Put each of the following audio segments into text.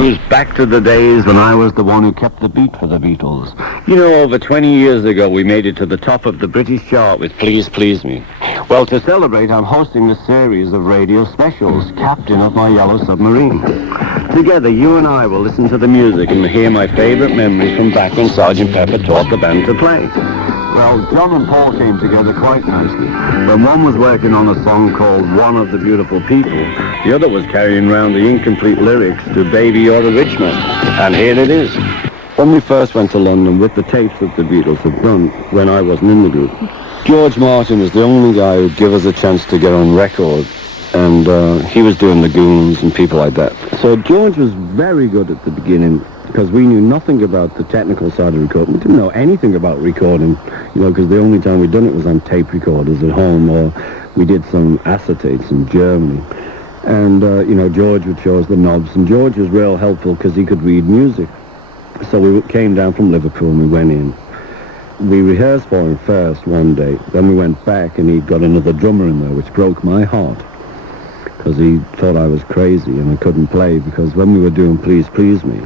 goes back to the days when I was the one who kept the beat for the Beatles. You know, over 20 years ago, we made it to the top of the British chart with Please Please Me. Well, to celebrate, I'm hosting a series of radio specials, Captain of My Yellow Submarine. Together, you and I will listen to the music and hear my favorite memories from back when Sergeant Pepper taught the band to play. Well, John and Paul came together quite nicely. When one was working on a song called One of the Beautiful People, the other was carrying around the incomplete lyrics to Baby You're a Rich Man. And here it is. When we first went to London with the tapes that the Beatles had done when I wasn't in the group, George Martin was the only guy who'd give us a chance to get on record. And he was doing the Goons and people like that. So George was very good at the beginning, because we knew nothing about the technical side of recording. We didn't know anything about recording, you know, because the only time we'd done it was on tape recorders at home, or we did some acetates in Germany. And, you know, George would show us the knobs, and George was real helpful because he could read music. So we came down from Liverpool and we went in. We rehearsed for him first one day, then we went back and he'd got another drummer in there, which broke my heart, because he thought I was crazy and I couldn't play, because when we were doing Please Please Me,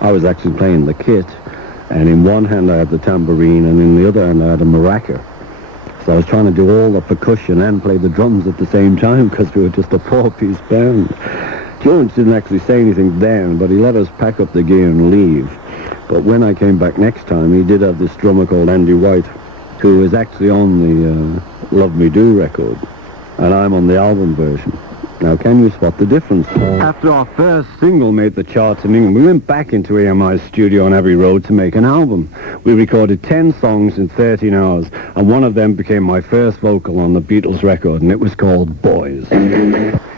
I was actually playing the kit, and in one hand I had the tambourine, and in the other hand I had a maraca. So I was trying to do all the percussion and play the drums at the same time, because we were just a four-piece band. George didn't actually say anything then, but he let us pack up the gear and leave. But when I came back next time, he did have this drummer called Andy White, who is actually on the Love Me Do record, and I'm on the album version. Now, can you spot the difference? After our first single made the charts in England, we went back into AMI's studio on Abbey Road to make an album. We recorded 10 songs in 13 hours, and one of them became my first vocal on the Beatles record, and it was called Boys.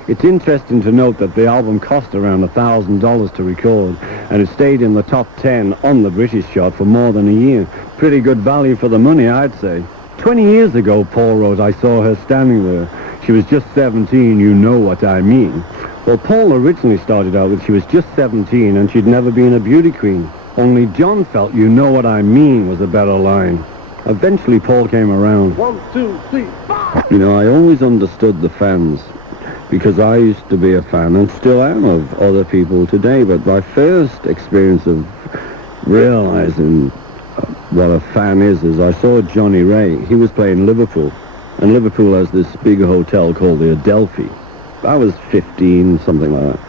It's interesting to note that the album cost around $1,000 to record, and it stayed in the top 10 on the British chart for more than a year. Pretty good value for the money, I'd say. 20 years ago, Paul wrote, I saw her standing there. She was just 17, you know what I mean. Well, Paul originally started out with she was just 17 and she'd never been a beauty queen. Only John felt you know what I mean was a better line. Eventually, Paul came around. 1, 2, 3, 4! You know, I always understood the fans, because I used to be a fan and still am of other people today. But my first experience of realizing what a fan is I saw Johnny Ray. He was playing Liverpool. And Liverpool has this big hotel called the Adelphi. I was 15, something like that.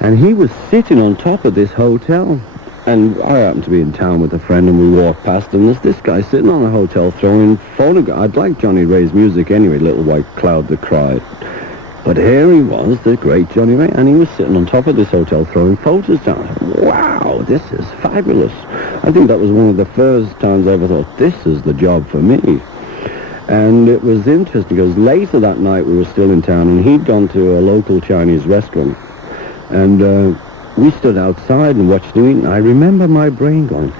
And he was sitting on top of this hotel. And I happened to be in town with a friend, and we walked past, and there's this guy sitting on a hotel throwing photographs. I'd like Johnny Ray's music anyway, Little White Cloud That Cried. But here he was, the great Johnny Ray, and he was sitting on top of this hotel throwing photos down. Wow, this is fabulous. I think that was one of the first times I ever thought, this is the job for me. And it was interesting because later that night we were still in town, and he'd gone to a local Chinese restaurant, and we stood outside and watched him eat, and I remember my brain going,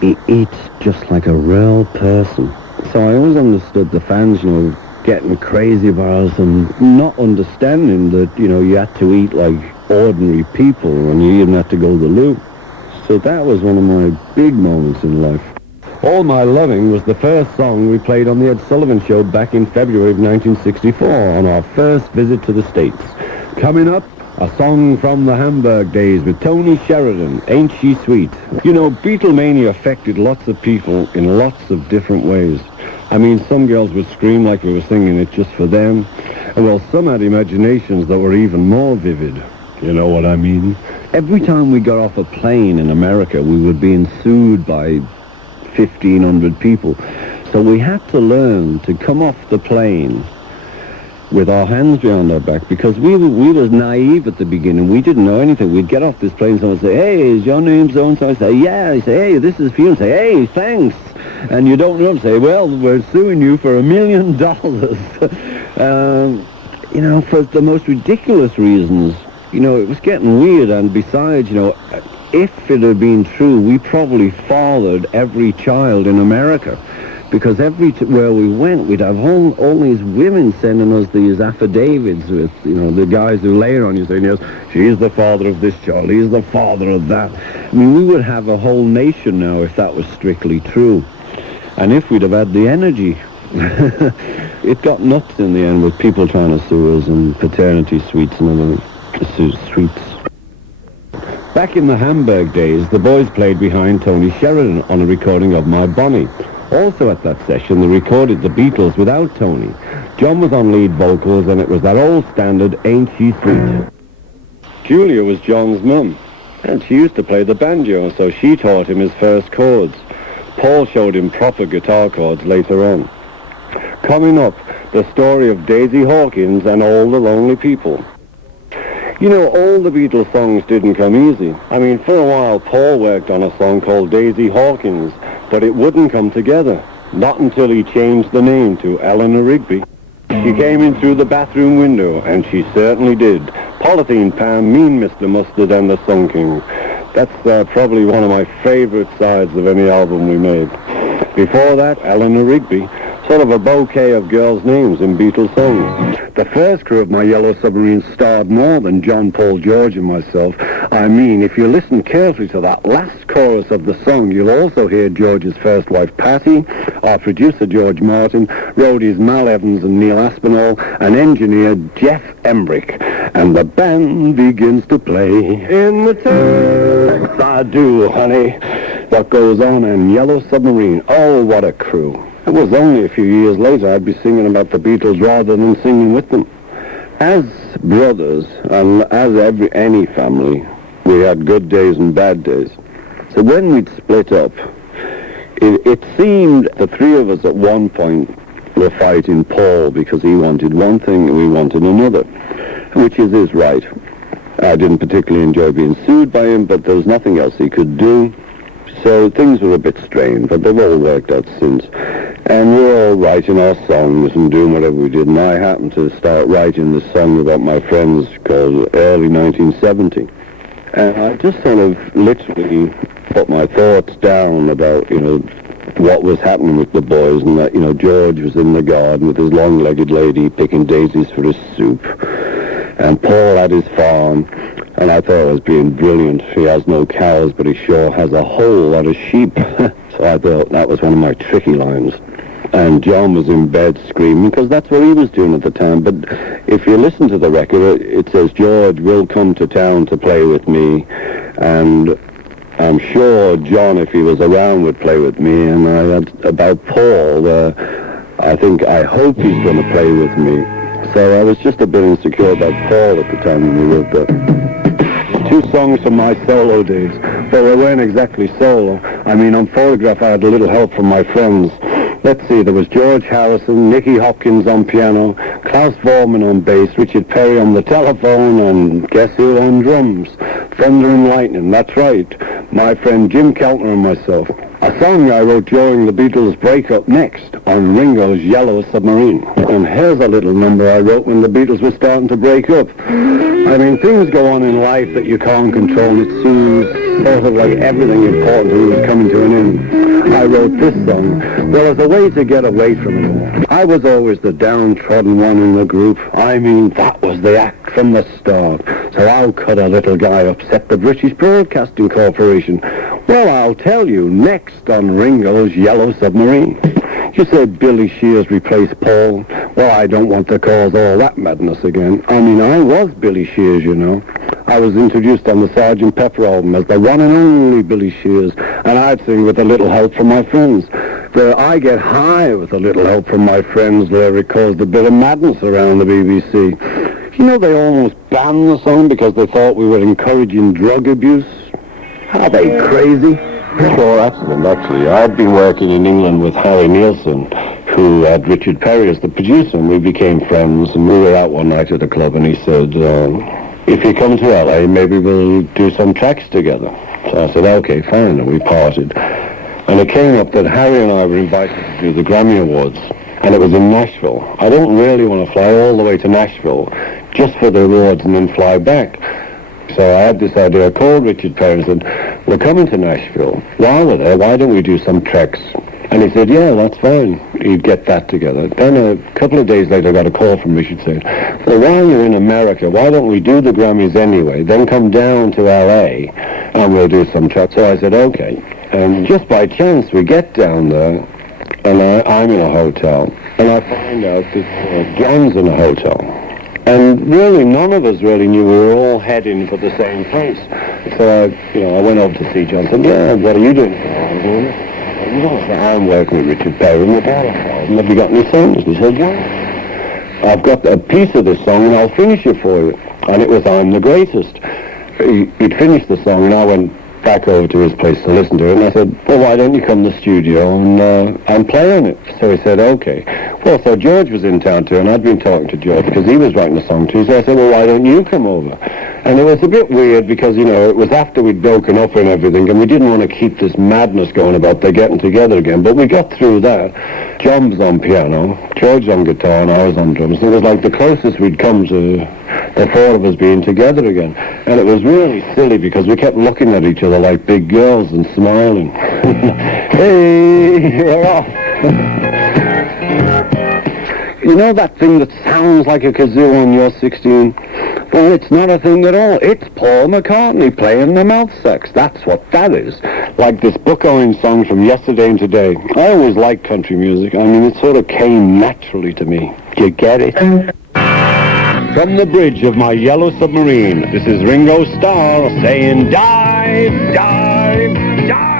he eats just like a real person. So I always understood the fans, you know, getting crazy about us and not understanding that, you know, you had to eat like ordinary people and you even had to go to the loo. So that was one of my big moments in life. All My Loving was the first song we played on the Ed Sullivan Show back in February of 1964 on our first visit to the States. Coming up, a song from the Hamburg days with Tony Sheridan, Ain't She Sweet? You know, Beatlemania affected lots of people in lots of different ways. I mean, some girls would scream like we were singing it just for them, and well, some had imaginations that were even more vivid. You know what I mean? Every time we got off a plane in America, we were being sued by 1,500 people. So we had to learn to come off the plane with our hands behind our back, because we were naive at the beginning. We didn't know anything. We'd get off this plane, someone would say, hey, is your name so-and-so? I say, yeah. I say, hey, this is for you. I say, hey, thanks. And you don't know him. Say, well, we're suing you for $1 million. You know, for the most ridiculous reasons. You know, it was getting weird, and besides, you know, if it had been true, we probably fathered every child in America, because where we went, we'd have all these women sending us these affidavits with, you know, the guys who later on you saying, yes, she's the father of this child, he's the father of that. I mean, we would have a whole nation now if that was strictly true. And if we'd have had the energy. It got nuts in the end with people trying to sue us and paternity suites and everything. Suites. Back in the Hamburg days, the boys played behind Tony Sheridan on a recording of My Bonnie. Also at that session, they recorded the Beatles without Tony. John was on lead vocals, and it was that old standard, Ain't She Sweet. Julia was John's mum, and she used to play the banjo, so she taught him his first chords. Paul showed him proper guitar chords later on. Coming up, the story of Daisy Hawkins and All the Lonely People. You know, all the Beatles songs didn't come easy. I mean, for a while, Paul worked on a song called Daisy Hawkins, but it wouldn't come together. Not until he changed the name to Eleanor Rigby. She came in through the bathroom window, and she certainly did. Polythene Pam, Mean Mr. Mustard, and the Sun King. That's probably one of my favorite sides of any album we made. Before that, Eleanor Rigby. Sort of a bouquet of girls' names in Beatles songs. The first crew of my Yellow Submarine starred more than John, Paul, George and myself. I mean, if you listen carefully to that last chorus of the song, you'll also hear George's first wife, Patty, our producer, George Martin, roadies Mal Evans and Neil Aspinall, and engineer Jeff Embrick. And the band begins to play. In the text I do, honey, what goes on in Yellow Submarine. Oh, what a crew. It was only a few years later I'd be singing about the Beatles rather than singing with them. As brothers, and as any family, we had good days and bad days. So when we'd split up, it seemed the three of us at one point were fighting Paul because he wanted one thing and we wanted another, which is his right. I didn't particularly enjoy being sued by him, but there was nothing else he could do. So things were a bit strained, but they've all worked out since. And we were all writing our songs and doing whatever we did. And I happened to start writing this song about my friends called Early 1970. And I just sort of literally put my thoughts down about, what was happening with the boys, and that, George was in the garden with his long-legged lady picking daisies for his soup. And Paul had his farm. And I thought it was being brilliant. He has no cows, but he sure has a whole lot of sheep. So I thought that was one of my tricky lines. And John was in bed screaming, because that's what he was doing at the time. But if you listen to the record, it says, George will come to town to play with me. And I'm sure John, if he was around, would play with me. And I had about Paul, I hope he's going to play with me. So I was just a bit insecure about Paul at the time when we wrote that. Two songs from my solo days, but they weren't exactly solo. I mean, on Photograph I had a little help from my friends. Let's see, there was George Harrison, Nicky Hopkins on piano, Klaus Vorman on bass, Richard Perry on the telephone, and guess who on drums? Thunder and Lightning, that's right. My friend Jim Keltner and myself. A song I wrote during the Beatles' breakup next on Ringo's Yellow Submarine. And here's a little number I wrote when the Beatles were starting to break up. I mean, things go on in life that you can't control. It seems sort of like everything important was coming to an end. I wrote this song. Well, as a way to get away from it all. I was always the downtrodden one in the group. I mean, that was the act from the start. So how could a little guy upset the British Broadcasting Corporation? Well, I'll tell you, next on Ringo's Yellow Submarine. You said Billy Shears replaced Paul. Well, I don't want to cause all that madness again. I mean, I was Billy Shears, I was introduced on the Sgt. Pepper album as the one and only Billy Shears, and I'd sing with a little help from my friends. The I Get High with a little help from my friends lyric caused a bit of madness around the BBC. They almost banned the song because they thought we were encouraging drug abuse. Are they crazy? Pure accident, actually. I'd been working in England with Harry Nielsen, who had Richard Perry as the producer, and we became friends, and we were out one night at a club, and he said, if you come to LA, maybe we'll do some tracks together. So I said, okay, fine, and we parted. And it came up that Harry and I were invited to do the Grammy Awards, and it was in Nashville. I don't really want to fly all the way to Nashville just for the awards and then fly back. So I had this idea. I called Richard Perry and said, we're coming to Nashville. While we're there, why don't we do some tracks? And he said, yeah, that's fine. He'd get that together. Then a couple of days later, I got a call from Richard saying, well, while you're in America, why don't we do the Grammys anyway, then come down to LA and we'll do some tracks. So I said, okay. And just by chance, we get down there, and I'm in a hotel, and I find out that John's in a hotel. And really, none of us really knew we were all heading for the same place. So, I went over to see John and said, yeah, what are you doing? I'm doing this. I'm working with Richard Berry in the telephone. Have you got any songs? He said, yeah. I've got a piece of this song and I'll finish it for you. And it was I'm the Greatest. He'd finished the song and I went back over to his place to listen to it, and I said, well, why don't you come to the studio and play on it? So he said, okay. Well, so George was in town too, and I'd been talking to George because he was writing a song too, so I said, well, why don't you come over? And it was a bit weird because, it was after we'd broken up and everything, and we didn't want to keep this madness going about they're getting together again, but we got through that. John was on piano, George on guitar, and I was on drums. It was like the closest we'd come to the four of us being together again. And it was really silly because we kept looking at each other like big girls and smiling. Hey, we're off. You know that thing that sounds like a kazoo when you're 16? Well, it's not a thing at all. It's Paul McCartney playing the mouth sax. That's what that is. Like this book-owning song from Yesterday and Today. I always liked country music. I mean, it sort of came naturally to me. You get it? From the bridge of my yellow submarine, this is Ringo Starr saying, dive, dive, dive.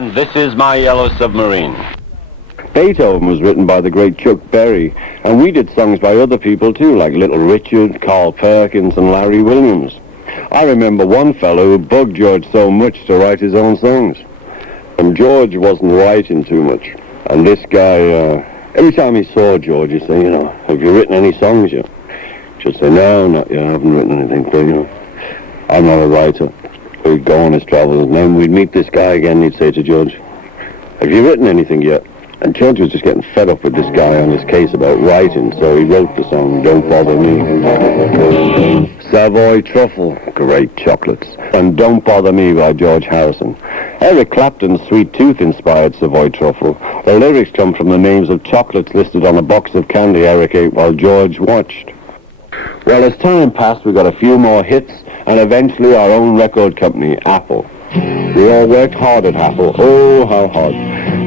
and This Is My Yellow Submarine. Beethoven was written by the great Chuck Berry, and we did songs by other people too, like Little Richard, Carl Perkins, and Larry Williams. I remember one fellow who bugged George so much to write his own songs. And George wasn't writing too much. And this guy, every time he saw George, he'd say, have you written any songs yet? He'd say, no, not yet, I haven't written anything, but, I'm not a writer. We'd go on his travels, and then we'd meet this guy again, and he'd say to George, have you written anything yet? And George was just getting fed up with this guy on his case about writing, so he wrote the song, Don't Bother Me. Savoy Truffle, great chocolates. And Don't Bother Me by George Harrison. Eric Clapton's Sweet Tooth inspired Savoy Truffle. The lyrics come from the names of chocolates listed on a box of candy Eric ate while George watched. Well, as time passed, we got a few more hits, and eventually our own record company, Apple. We all worked hard at Apple. Oh, how hard.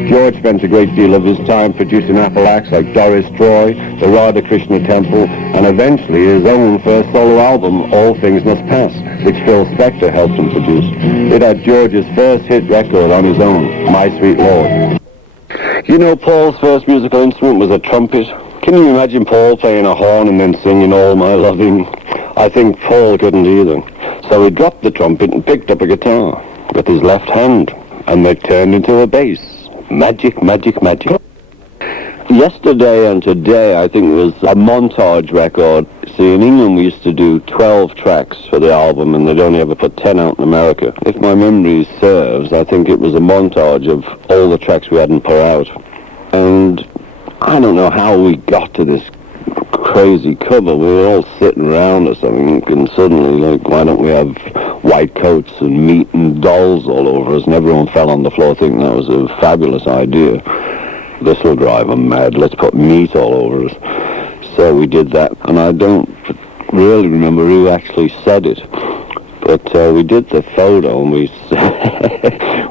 George spent a great deal of his time producing Apple acts like Doris Troy, the Radha Krishna Temple, and eventually his own first solo album, All Things Must Pass, which Phil Spector helped him produce. It had George's first hit record on his own, My Sweet Lord. Paul's first musical instrument was a trumpet. Can you imagine Paul playing a horn and then singing All My Loving? I think Paul couldn't either. So he dropped the trumpet and picked up a guitar with his left hand, and they turned into a bass. Magic, magic, magic. Yesterday and Today, I think, was a montage record. See, in England we used to do 12 tracks for the album, and they'd only ever put 10 out in America. If my memory serves, I think it was a montage of all the tracks we hadn't put out. And I don't know how we got to this crazy cover. We were all sitting around or something, and suddenly, why don't we have white coats and meat and dolls all over us? And everyone fell on the floor thinking that was a fabulous idea. This will drive them mad. Let's put meat all over us. So we did that, and I don't really remember who actually said it. But we did the photo, and we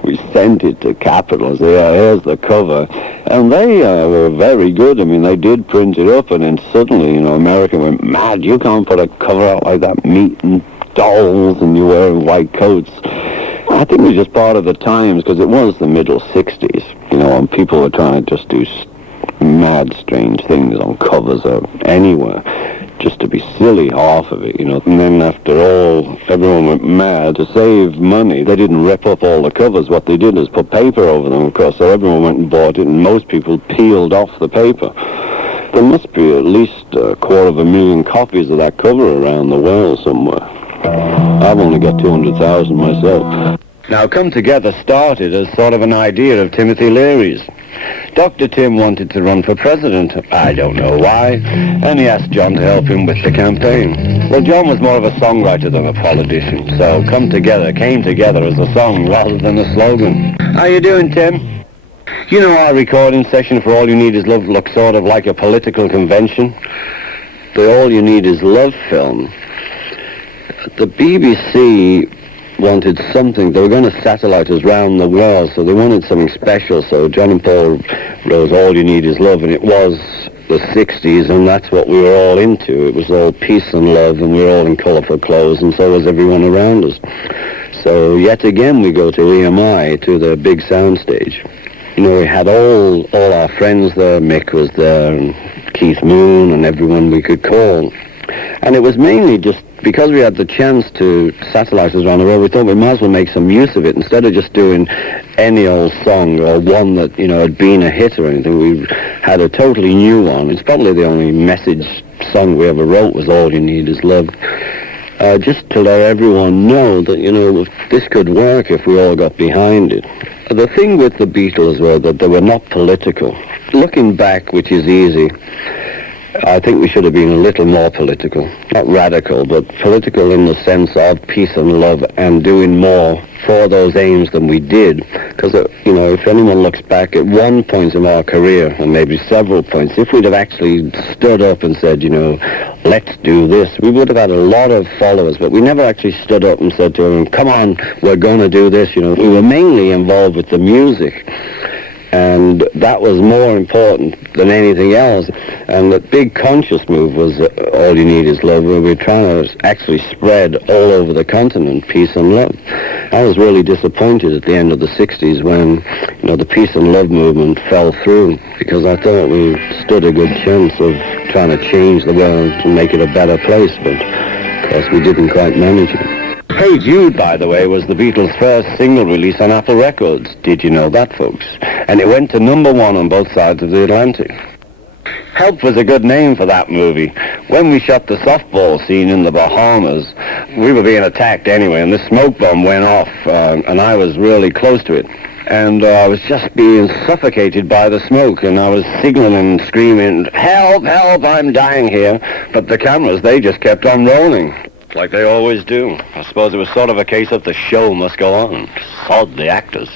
we sent it to Capitol and said, here's the cover. And they were very good. I mean, they did print it up, and then suddenly, America went mad. You can't put a cover out like that, meat and dolls, and you're wearing white coats. I think it was just part of the times, because it was the middle 60s, and people were trying to just do mad, strange things on covers or anywhere, just to be silly, half of it, And then after all, everyone went mad. To save money, they didn't rip up all the covers. What they did is put paper over them, of course, so everyone went and bought it, and most people peeled off the paper. There must be at least 250,000 copies of that cover around the world somewhere. I've only got 200,000 myself. Now, Come Together started as sort of an idea of Timothy Leary's. Dr. Tim wanted to run for president. I don't know why. And he asked John to help him with the campaign. Well, John was more of a songwriter than a politician, so Come Together came together as a song rather than a slogan. How you doing, Tim? Our recording session for All You Need Is Love looks sort of like a political convention. The All You Need Is Love film. The BBC wanted something. They were going to satellite us round the world, so they wanted something special. So John and Paul wrote All You Need Is Love, and it was the 60s, and that's what we were all into. It was all peace and love, and we were all in colourful clothes, and so was everyone around us. So yet again we go to EMI, to the big soundstage. We had all our friends there. Mick was there, and Keith Moon, and everyone we could call. And it was mainly just because we had the chance to satellite us around the world, we thought we might as well make some use of it. Instead of just doing any old song or one that, had been a hit or anything, we had a totally new one. It's probably the only message song we ever wrote was All You Need Is Love. Just to let everyone know that, this could work if we all got behind it. The thing with the Beatles was that they were not political. Looking back, which is easy, I think we should have been a little more political. Not radical, but political in the sense of peace and love and doing more for those aims than we did. Because, if anyone looks back at one point in our career, and maybe several points, if we'd have actually stood up and said, let's do this, we would have had a lot of followers, but we never actually stood up and said to them, come on, we're going to do this. We were mainly involved with the music. And that was more important than anything else. And the big conscious move was All You Need Is Love, where we were trying to actually spread all over the continent peace and love. I was really disappointed at the end of the 60s when, the peace and love movement fell through, because I thought we stood a good chance of trying to change the world and make it a better place, but of course we didn't quite manage it. Hey Jude, by the way, was the Beatles' first single release on Apple Records. Did you know that, folks? And it went to #1 on both sides of the Atlantic. Help was a good name for that movie. When we shot the softball scene in the Bahamas, we were being attacked anyway, and the smoke bomb went off, and I was really close to it. And I was just being suffocated by the smoke, and I was signaling, screaming, "Help, help, I'm dying here." But the cameras, they just kept on rolling, like they always do. I suppose it was sort of a case of the show must go on. Sod the actors.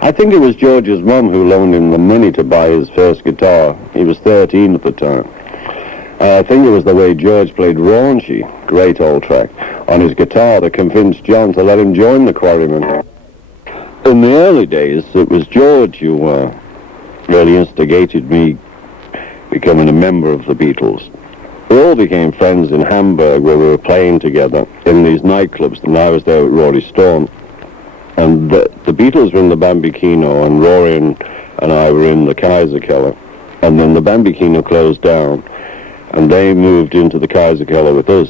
I think it was George's mum who loaned him the money to buy his first guitar. He was 13 at the time. I think it was the way George played Raunchy, great old track, on his guitar that convinced John to let him join the Quarrymen. In the early days, it was George who really instigated me becoming a member of the Beatles. We all became friends in Hamburg, where we were playing together in these nightclubs, and I was there with Rory Storm. And the Beatles were in the Bambikino, and Rory and I were in the Kaiserkeller. And then the Bambikino closed down, and they moved into the Kaiserkeller with us.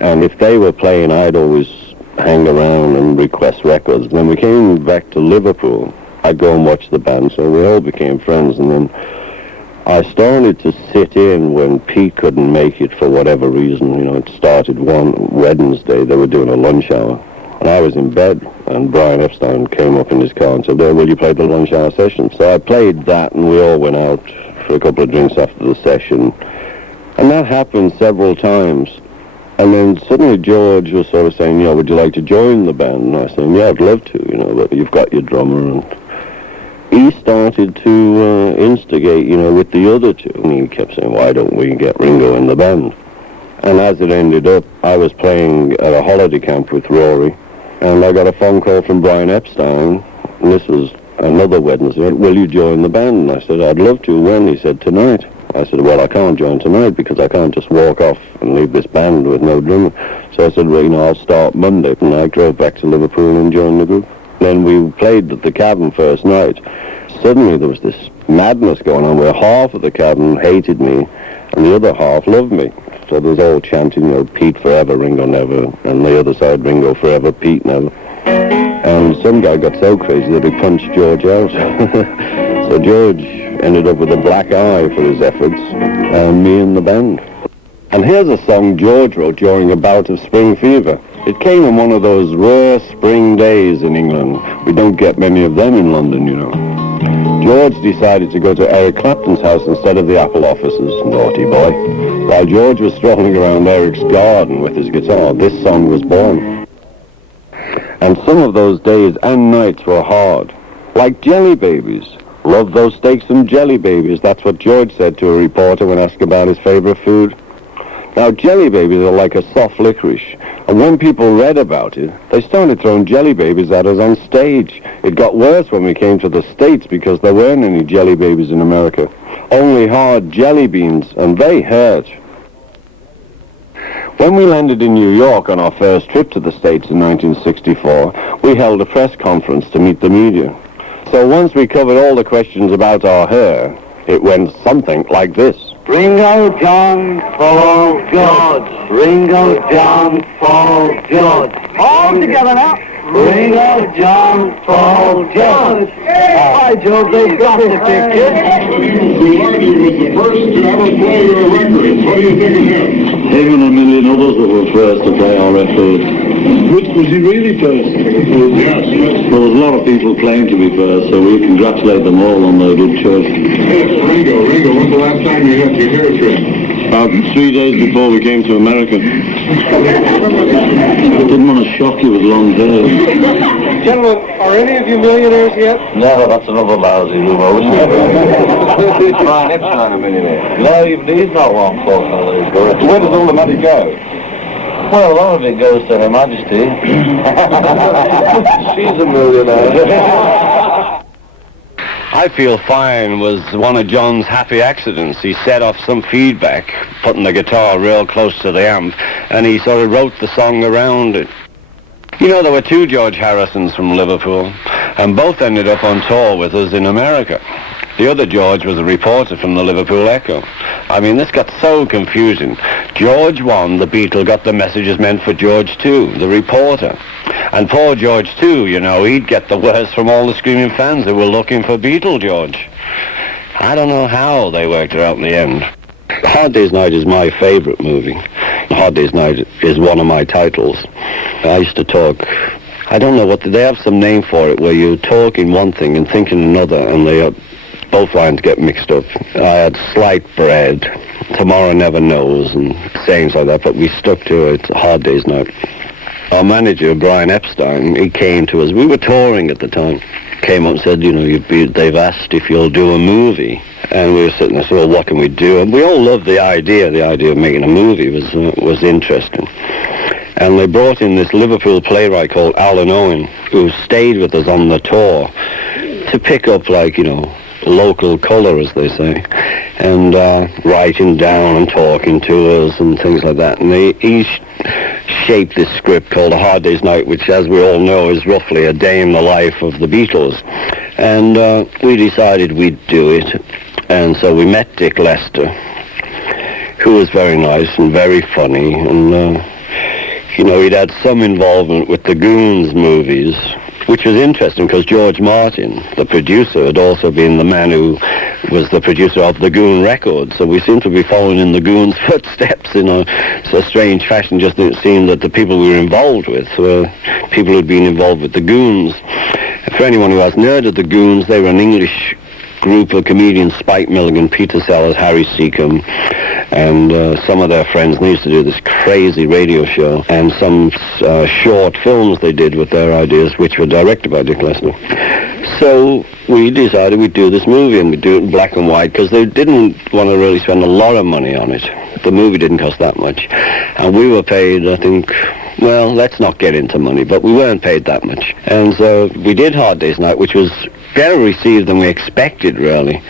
And if they were playing, I'd always hang around and request records. And then we came back to Liverpool. I'd go and watch the band, so we all became friends. And then I started to sit in when Pete couldn't make it for whatever reason. It started one Wednesday, they were doing a lunch hour. And I was in bed, and Brian Epstein came up in his car and said, "Will you play the lunch hour session?" So I played that, and we all went out for a couple of drinks after the session. And that happened several times. And then suddenly George was sort of saying, "Would you like to join the band?" And I was saying, "Yeah, I'd love to, but you've got your drummer." And he started to instigate, with the other two. And he kept saying, "Why don't we get Ringo in the band?" And as it ended up, I was playing at a holiday camp with Rory. And I got a phone call from Brian Epstein, and this was another Wednesday. "Will you join the band?" And I said, "I'd love to." "When?" He said, "Tonight." I said, "Well, I can't join tonight because I can't just walk off and leave this band with no drummer." So I said, "Well, I'll start Monday." And I drove back to Liverpool and joined the group. Then we played at the Cabin first night. Suddenly there was this madness going on where half of the Cabin hated me and the other half loved me. So there was all chanting, "Pete forever, Ringo never," and the other side, "Ringo forever, Pete never." And some guy got so crazy that he punched George out. So George ended up with a black eye for his efforts, and me in the band. And here's a song George wrote during a bout of spring fever. It came on one of those rare spring days in England. We don't get many of them in London, George decided to go to Eric Clapton's house instead of the Apple offices, naughty boy. While George was strolling around Eric's garden with his guitar, this song was born. And some of those days and nights were hard, like jelly babies. "Love those steaks and jelly babies," that's what George said to a reporter when asked about his favorite food. Now, jelly babies are like a soft licorice, and when people read about it, they started throwing jelly babies at us on stage. It got worse when we came to the States because there weren't any jelly babies in America, only hard jelly beans, and they hurt. When we landed in New York on our first trip to the States in 1964, we held a press conference to meet the media. So once we covered all the questions about our hair, it went something like this. "Ringo, John, Paul, George. Ringo, John, Paul, George." All together now. "Ringo, John, Paul, George." Hi, George, they've got it, big kid. He was the first to ever play your records. What do you think of him? Him and a million others that were first to play our records. Was he really first? Yes. Well, there's a lot of people claim to be first, so we congratulate them all on their good choice. Ringo, when's the last time you had your hair trimmed? 3 days before we came to America. Didn't want to shock you with long hair. Gentlemen, are any of you millionaires yet? No, that's another lousy rumor. Brian Epstein a millionaire. No, even he's not one, fortunately. Where does all the money go? Well, a lot of it goes to Her Majesty. She's a millionaire. I Feel Fine was one of John's happy accidents. He set off some feedback, putting the guitar real close to the amp, and he sort of wrote the song around it. You know, there were two George Harrisons from Liverpool, and both ended up on tour with us in America. The other George was a reporter from the Liverpool Echo. I mean, this got so confusing. George 1, the Beatle, got the messages meant for George 2, the reporter. And poor George 2, you know, he'd get the worst from all the screaming fans who were looking for Beatle George. I don't know how they worked it out in the end. Hard Day's Night is my favourite movie. Hard Day's Night is one of my titles. I used to talk, I don't know what, they have some name for it, where you talk in one thing and think in another, and both lines get mixed up. I had slight bread, tomorrow never knows, and sayings like that, but we stuck to it. Hard Day's Night. Our manager, Brian Epstein, he came to us. We were touring at the time. Came up and said, you know, they've asked if you'll do a movie. And we were sitting there, so, well, what can we do? And we all loved the idea. The idea of making a movie was interesting. And they brought in this Liverpool playwright called Alan Owen, who stayed with us on the tour to pick up, like, you know, local colour, as they say, and writing down and talking to us and things like that. And he shaped this script called A Hard Day's Night, which, as we all know, is roughly a day in the life of the Beatles. And we decided we'd do it. And so we met Dick Lester, who was very nice and very funny. And, you know, he'd had some involvement with the Goons movies, which was interesting because George Martin, the producer, had also been the man who was the producer of the Goon record. So we seemed to be following in the Goons' footsteps in a strange fashion. Just it seemed that the people we were involved with were people who'd been involved with the Goons. For anyone who hasn't heard of the Goons, they were an English group of comedians, Spike Milligan, Peter Sellers, Harry Seacombe, and some of their friends. They used to do this crazy radio show, and some short films they did with their ideas, which were directed by Dick Lester. So we decided we'd do this movie, and we'd do it in black and white, because they didn't want to really spend a lot of money on it. The movie didn't cost that much. And we were paid, I think, well, let's not get into money, but we weren't paid that much. And so we did Hard Day's Night, which was better received than we expected, really.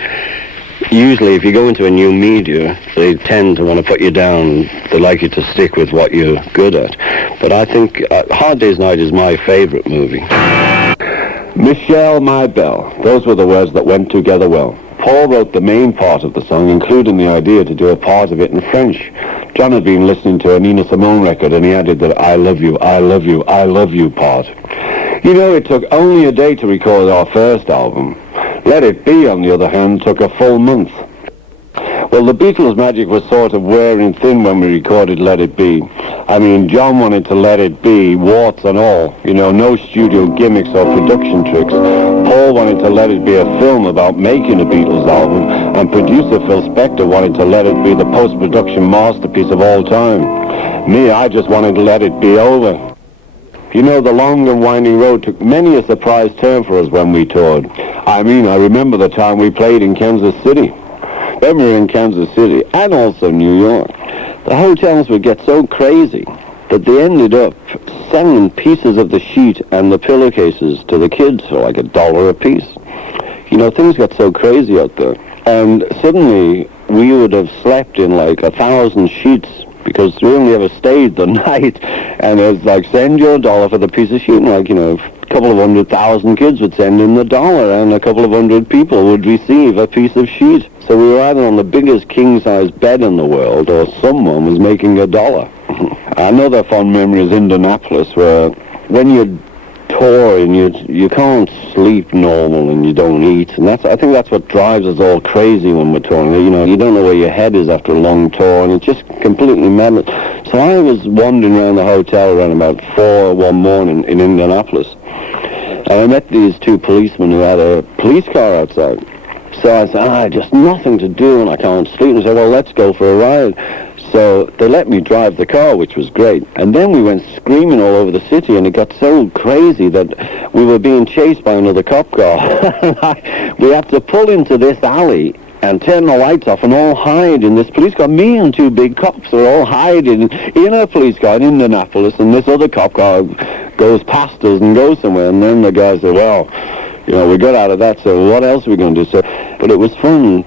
Usually, if you go into a new media, they tend to want to put you down. They like you to stick with what you're good at. But I think Hard Day's Night is my favourite movie. Michelle, my belle. Those were the words that went together well. Paul wrote the main part of the song, including the idea to do a part of it in French. John had been listening to a Nina Simone record, and he added that I love you, I love you, I love you part. You know, it took only a day to record our first album. Let It Be, on the other hand, took a full month. Well, the Beatles' magic was sort of wearing thin when we recorded Let It Be. I mean, John wanted to let it be, warts and all. You know, no studio gimmicks or production tricks. Paul wanted to let it be a film about making a Beatles album, and producer Phil Spector wanted to let it be the post-production masterpiece of all time. Me, I just wanted to let it be over. You know, the long and winding road took many a surprise turn for us when we toured. I mean, I remember the time we played in Kansas City. When we were in Kansas City, and also New York, the hotels would get so crazy that they ended up selling pieces of the sheet and the pillowcases to the kids for like $1 a piece. You know, things got so crazy out there. And suddenly, we would have slept in like 1,000 sheets, because we only ever stayed the night. And it was like, send your $1 for the piece of sheet. And like, you know, a couple of 100,000 kids would send in the $1, and a couple of 100 people would receive a piece of sheet. So we were either on the biggest king-size bed in the world, or someone was making $1. Another fond memory is Indianapolis, where when you're touring, you can't sleep normal and you don't eat. And I think that's what drives us all crazy when we're touring. You know, you don't know where your head is after a long tour, and it's just completely mad. So I was wandering around the hotel around about 4 one morning in Indianapolis, and I met these two policemen who had a police car outside. So I said, just nothing to do and I can't sleep. And they said, well, let's go for a ride. So they let me drive the car, which was great. And then we went screaming all over the city, and it got so crazy that we were being chased by another cop car. We had to pull into this alley and turn the lights off and all hide in this police car. Me and two big cops are all hiding in a police car in Indianapolis, and this other cop car goes past us and goes somewhere. And then the guy said, well, You know, we got out of that, so what else are we going to do? So, but it was fun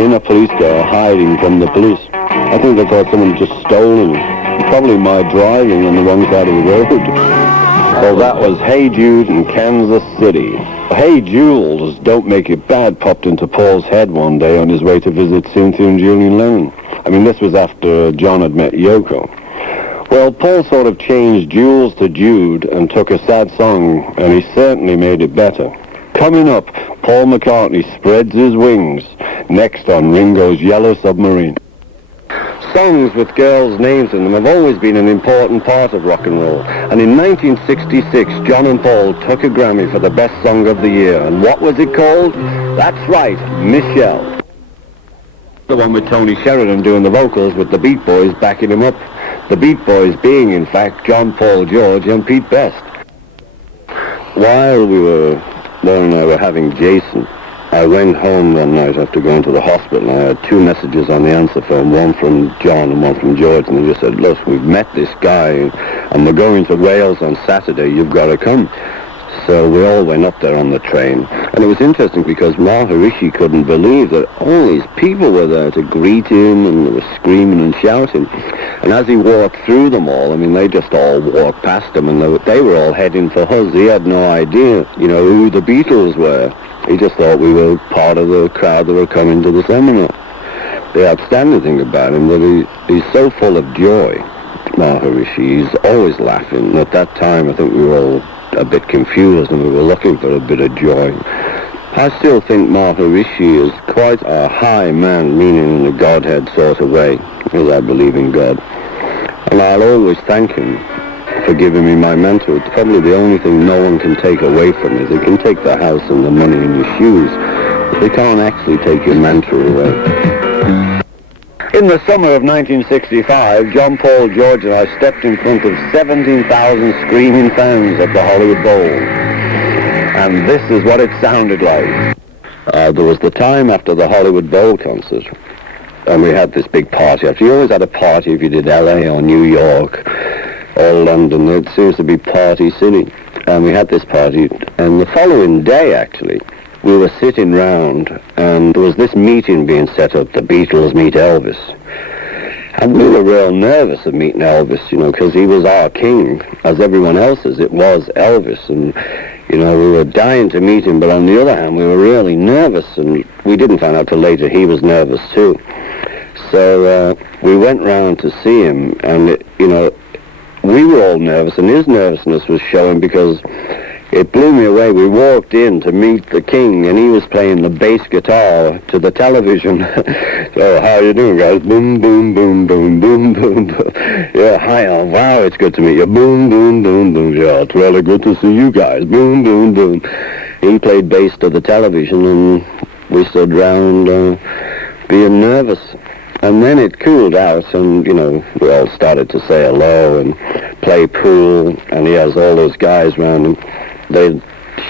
in a police car hiding from the police. I think they thought someone had just stolen me. Probably my driving on the wrong side of the road. So that was Hey Jude in Kansas City. Hey Jules, Don't Make It Bad popped into Paul's head one day on his way to visit Cynthia and Julian Lennon. I mean, this was after John had met Yoko. Well, Paul sort of changed Jules to Jude and took a sad song, and he certainly made it better. Coming up, Paul McCartney spreads his wings, next on Ringo's Yellow Submarine. Songs with girls' names in them have always been an important part of rock and roll. And in 1966, John and Paul took a Grammy for the best song of the year. And what was it called? That's right, Michelle. The one with Tony Sheridan doing the vocals with the Beat Boys backing him up. The Beat Boys being, in fact, John, Paul, George and Pete Best. While Lauren and I were having Jason, I went home one night after going to the hospital, and I had two messages on the answer phone, one from John and one from George, and they just said, look, we've met this guy, and we're going to Wales on Saturday, you've got to come. So we all went up there on the train, and it was interesting because Maharishi couldn't believe that all these people were there to greet him, and they were screaming and shouting. And as he walked through them all, I mean, they just all walked past him, and they were all heading for us. He had no idea, you know, who the Beatles were. He just thought we were part of the crowd that were coming to the seminar. The outstanding thing about him that he's so full of joy, Maharishi. He's always laughing. At that time, I think we were all a bit confused and we were looking for a bit of joy. I still think Maharishi is quite a high man, meaning in a Godhead sort of way, because I believe in God. And I'll always thank him for giving me my mentor. It's probably the only thing no one can take away from me. They can take the house and the money and your shoes, but they can't actually take your mentor away. In the summer of 1965, John, Paul, George and I stepped in front of 17,000 screaming fans at the Hollywood Bowl. And this is what it sounded like. There was the time after the Hollywood Bowl concert, and we had this big party. You always had a party if you did LA or New York or London. It seems to be Party City. And we had this party, and the following day, actually, we were sitting round, and there was this meeting being set up, the Beatles meet Elvis. And we were real nervous of meeting Elvis, you know, because he was our king, as everyone else's. It was Elvis, and, you know, we were dying to meet him, but on the other hand, we were really nervous, and we didn't find out till later he was nervous too. So we went round to see him, and, you know, we were all nervous, and his nervousness was showing because it blew me away. We walked in to meet the king, and he was playing the bass guitar to the television. So, how you doing, guys? Boom, boom, boom, boom, boom, boom, boom. Yeah, hi, oh, wow, it's good to meet you. Boom, boom, boom, boom. Yeah, it's really good to see you guys. Boom, boom, boom. He played bass to the television, and we stood round being nervous. And then it cooled out, and, you know, we all started to say hello and play pool, and he has all those guys around him. They'd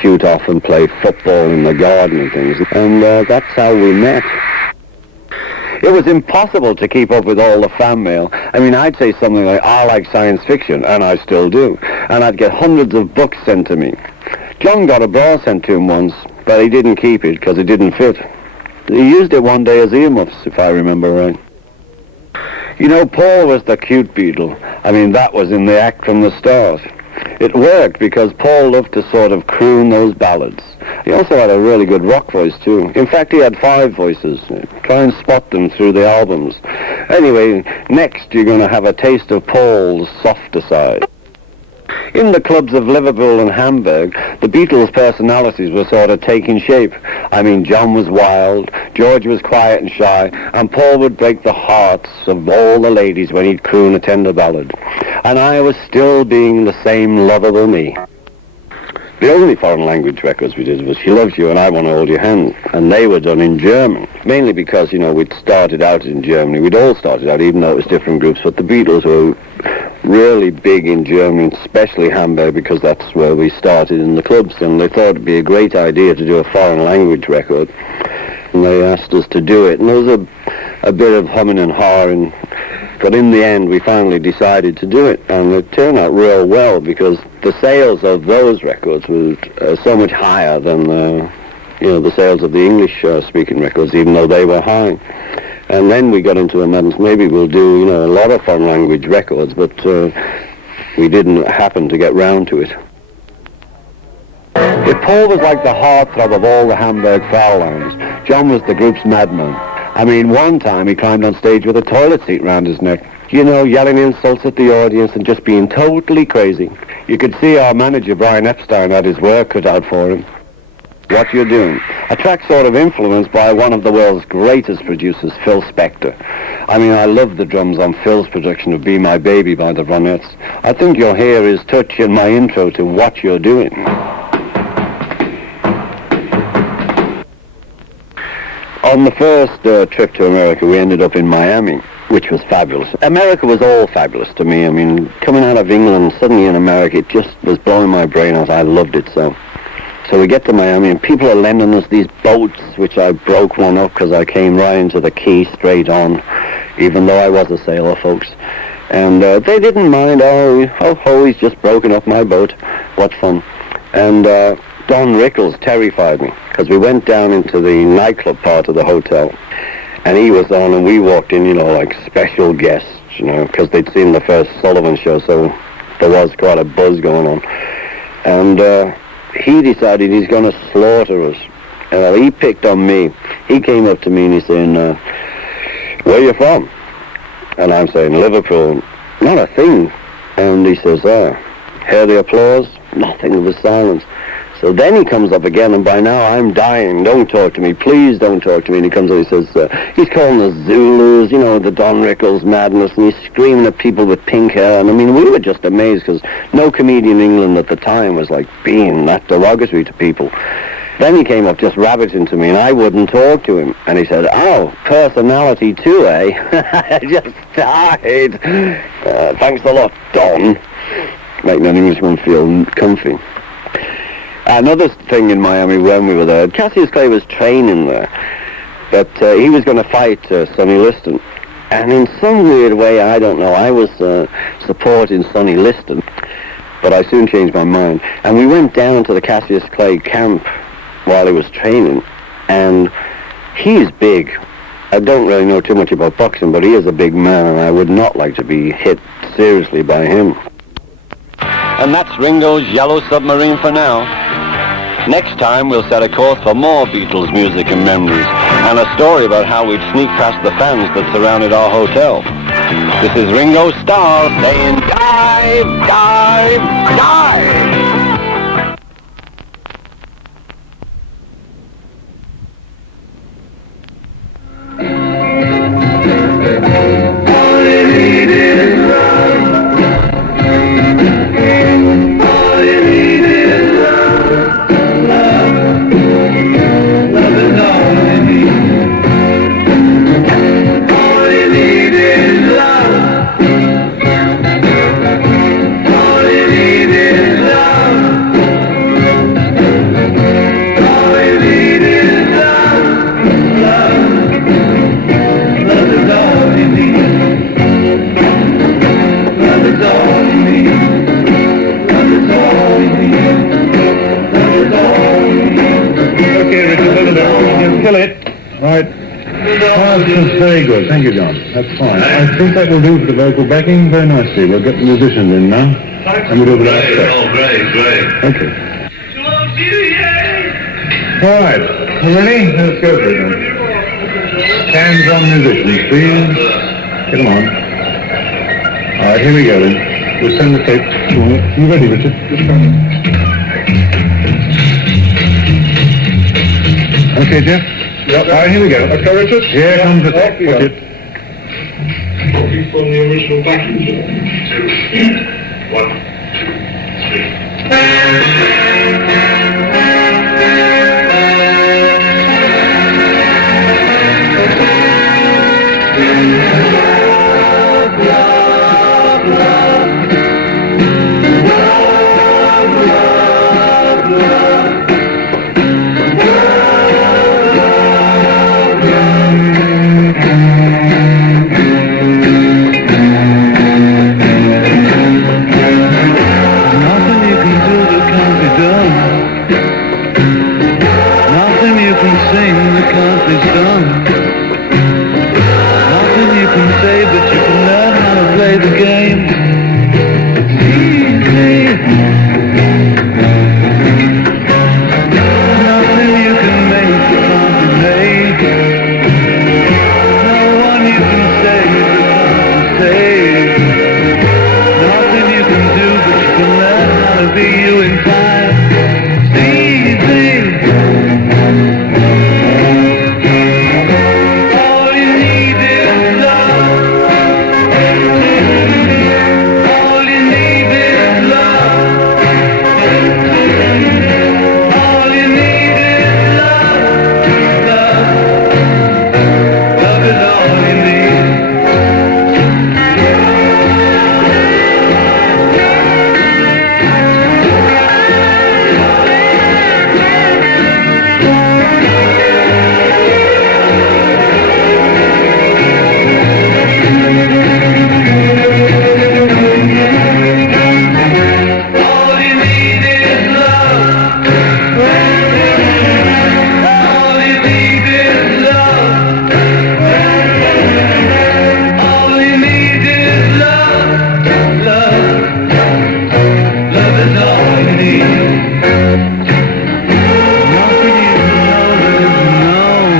shoot off and play football in the garden and things, and that's how we met. It was impossible to keep up with all the fan mail. I mean, I'd say something like, I like science fiction, and I still do, and I'd get hundreds of books sent to me. John got a bra sent to him once, but he didn't keep it because it didn't fit. He used it one day as earmuffs, if I remember right. You know, Paul was the cute Beatle. I mean, that was in the act from the start. It worked because Paul loved to sort of croon those ballads. He also had a really good rock voice, too. In fact, he had 5 voices. Try and spot them through the albums. Anyway, next you're going to have a taste of Paul's softer side. In the clubs of Liverpool and Hamburg, the Beatles' personalities were sort of taking shape. I mean, John was wild, George was quiet and shy, and Paul would break the hearts of all the ladies when he'd croon a tender ballad. And I was still being the same lovable me. The only foreign language records we did was She Loves You and I Want to Hold Your Hand, and they were done in German, mainly because, you know, we'd started out in Germany. We'd all started out, even though it was different groups, but the Beatles were really big in Germany, especially Hamburg, because that's where we started in the clubs, and they thought it'd be a great idea to do a foreign language record, and they asked us to do it, and there was a bit of humming and hawing, But in the end, we finally decided to do it, and it turned out real well because the sales of those records was so much higher than the sales of the English-speaking records, even though they were high. And then we got into a madness. Maybe we'll do a lot of foreign language records, but we didn't happen to get round to it. If Paul was like the heartthrob of all the Hamburg Frauleins, John was the group's madman. I mean, one time he climbed on stage with a toilet seat round his neck, yelling insults at the audience and just being totally crazy. You could see our manager, Brian Epstein, had his work cut out for him. What You're Doing, a track sort of influenced by one of the world's greatest producers, Phil Spector. I mean, I love the drums on Phil's production of Be My Baby by the Ronettes. I think you'll hear his touch in my intro to What You're Doing. On the first trip to America, we ended up in Miami, which was fabulous. America was all fabulous to me. I mean, coming out of England, suddenly in America, it just was blowing my brain out. I loved it so. So we get to Miami, and people are lending us these boats, which I broke one up because I came right into the quay straight on, even though I was a sailor, folks. And they didn't mind. Oh, he's just broken up my boat. What fun. And Don Rickles terrified me, because we went down into the nightclub part of the hotel, and he was on, and we walked in, like special guests, because they'd seen the first Sullivan show, so there was quite a buzz going on. And he decided he's going to slaughter us. He picked on me. He came up to me and he's saying, where are you from? And I'm saying, Liverpool. Not a thing. And he says, hear the applause? Nothing was silence. So then he comes up again, and by now I'm dying. Don't talk to me. Please don't talk to me. And he comes up and he says, he's calling us Zulus, the Don Rickles madness, and he's screaming at people with pink hair. And I mean, we were just amazed, because no comedian in England at the time was like being that derogatory to people. Then he came up just rabbiting to me, and I wouldn't talk to him. And he said, oh, personality too, eh? I just died. Thanks a lot, Don. Making an Englishman feel comfy. Another thing in Miami when we were there, Cassius Clay was training there, but he was going to fight Sonny Liston. And in some weird way, I don't know, I was supporting Sonny Liston, but I soon changed my mind. And we went down to the Cassius Clay camp while he was training, and he's big. I don't really know too much about boxing, but he is a big man, and I would not like to be hit seriously by him. And that's Ringo's Yellow Submarine for now. Next time, we'll set a course for more Beatles music and memories, and a story about how we'd sneak past the fans that surrounded our hotel. This is Ringo Starr saying, dive, dive, dive! Very good, thank you, John. That's fine. I think that will do for the vocal backing very nicely. We'll get the musicians in now, and we'll do the last step. Oh, great. Okay. All right, you ready? Let's go for it then. Hands on musicians, please. Get them on. All right, here we go then. We'll send the tape. You ready, Richard? Okay, Jeff? Yep. All right, here we go. Okay, Richard? Here comes the tape. Watch it. Copy from the original backing track. 2, 1. can say, but you can learn how to play the game. Easy. Nothing you can make that can't be made. No one you can save that can't be saved. Nothing you can do, but you can learn how to be you in time. It's easy. All you need is love. All you need is love. All you need is love. Love. Love is all you need. All you need is love. All you need is love. All you need is love. Love. Love is all you need. Nothing you can know that isn't known.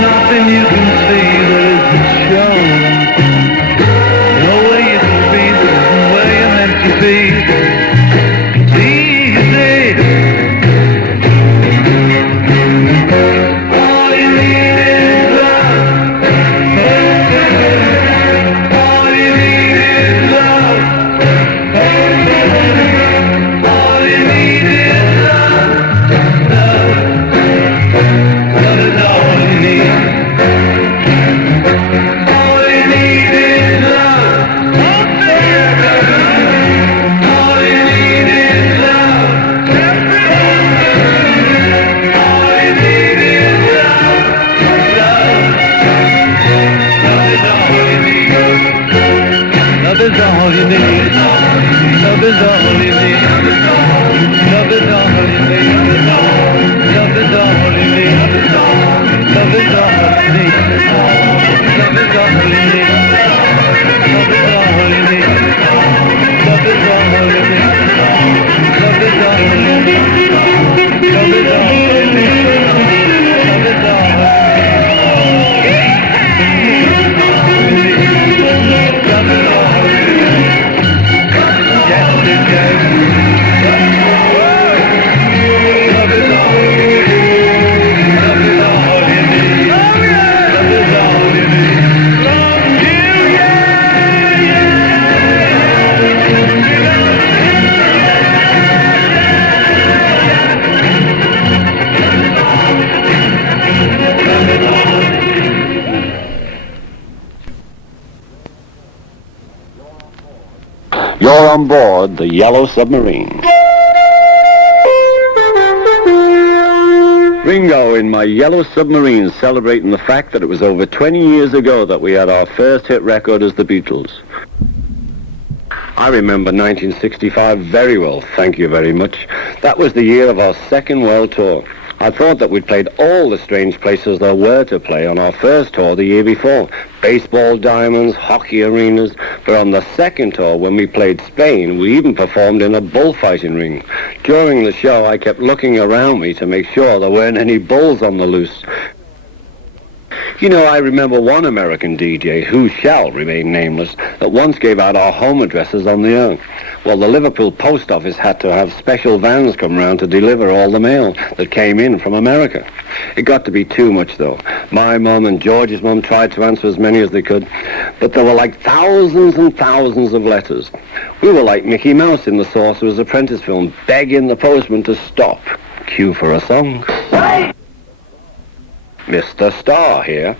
Nothing you can see that isn't shown. No way you can be that isn't where you're meant to be. It's easy. All you need is love. All you need is love. All you need is love. Love. Love is all you need. All you need is love. All you need is love. All you need is love. Love. Love is all you need. Love is all you need. Love is all you need. Love is all you need. Love is all you need. Love is all you need. Love is all you need. Love is all you need. Love is all you need. Love is all you need. Love is all you You're on board the Yellow Submarine. Ringo in my Yellow Submarine, celebrating the fact that it was over 20 years ago that we had our first hit record as the Beatles. I remember 1965 very well, thank you very much. That was the year of our second world tour. I thought that we'd played all the strange places there were to play on our first tour the year before. Baseball diamonds, hockey arenas. But on the second tour, when we played Spain, we even performed in a bullfighting ring. During the show, I kept looking around me to make sure there weren't any bulls on the loose. You know, I remember one American DJ, who shall remain nameless, that once gave out our home addresses on the air. Well, the Liverpool post office had to have special vans come round to deliver all the mail that came in from America. It got to be too much, though. My mum and George's mum tried to answer as many as they could, but there were like thousands and thousands of letters. We were like Mickey Mouse in the Sorcerer's Apprentice film, begging the postman to stop. Cue for a song. Mr. Star here.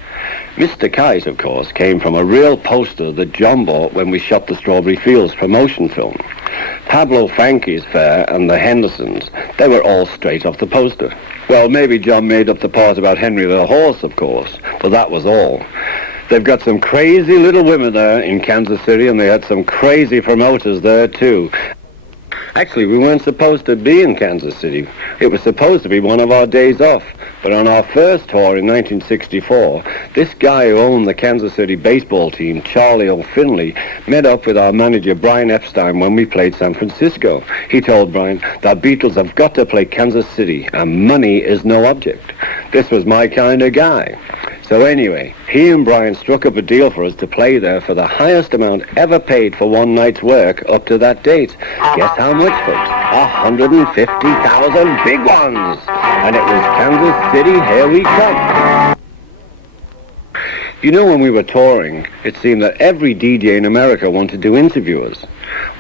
Mr. Kite, of course, came from a real poster that John bought when we shot the Strawberry Fields promotion film. Pablo Franke's Fair and the Hendersons, they were all straight off the poster. Well, maybe John made up the part about Henry the Horse, of course, but that was all. They've got some crazy little women there in Kansas City, and they had some crazy promoters there, too. Actually, we weren't supposed to be in Kansas City. It was supposed to be one of our days off. But on our first tour in 1964, this guy who owned the Kansas City baseball team, Charlie O'Finley, met up with our manager, Brian Epstein, when we played San Francisco. He told Brian, the Beatles have got to play Kansas City, and money is no object. This was my kind of guy. So anyway, he and Brian struck up a deal for us to play there for the highest amount ever paid for one night's work up to that date. Guess how much, folks? 150,000 big ones! And it was Kansas City, here we come. You know, when we were touring, it seemed that every DJ in America wanted to interview us.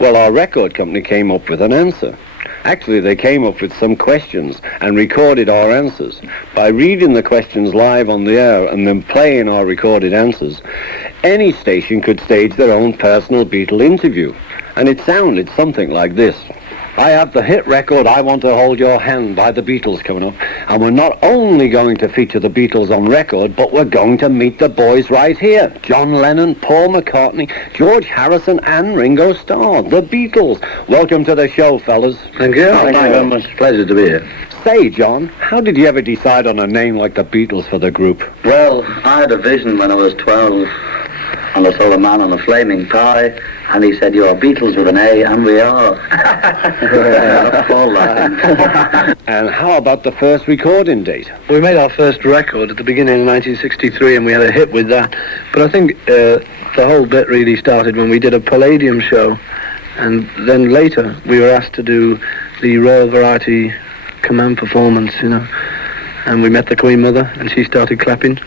Well, our record company came up with an answer. Actually, they came up with some questions and recorded our answers. By reading the questions live on the air and then playing our recorded answers, any station could stage their own personal Beatle interview. And it sounded something like this. I have the hit record I Want to Hold Your Hand by the Beatles coming up, and we're not only going to feature the Beatles on record, but we're going to meet the boys right here. John Lennon, Paul McCartney, George Harrison and Ringo Starr, the Beatles. Welcome to the show, fellas. Thank you. Thank you very much. Pleasure to be here. Say, John, how did you ever decide on a name like the Beatles for the group? Well, I had a vision when I was 12, and I saw a man on a flaming pie, and he said, "You're Beatles with an A," and we are. That's all laughing. And how about the first recording date? We made our first record at the beginning of 1963, and we had a hit with that. But I think the whole bit really started when we did a Palladium show, and then later we were asked to do the Royal Variety Command performance, you know. And we met the Queen Mother, and she started clapping.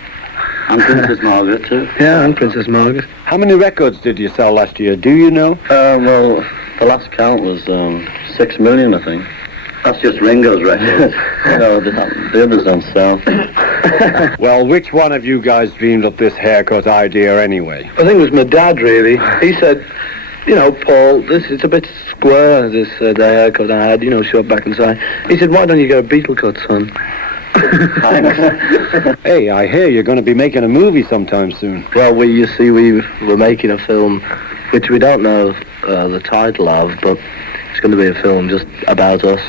And Princess Margaret, too. Yeah, and Princess Margaret. How many records did you sell last year? Do you know? Well, the last count was 6 million, I think. That's just Ringo's record. No, the others don't sell. Well, which one of you guys dreamed up this haircut idea anyway? I think it was my dad, really. He said, you know, Paul, it's a bit square, the haircut I had, you know, short back and side. He said, why don't you get a Beatle cut, son? Hey, I hear you're going to be making a movie sometime soon. Well, we were making a film, which we don't know the title of, but it's going to be a film just about us.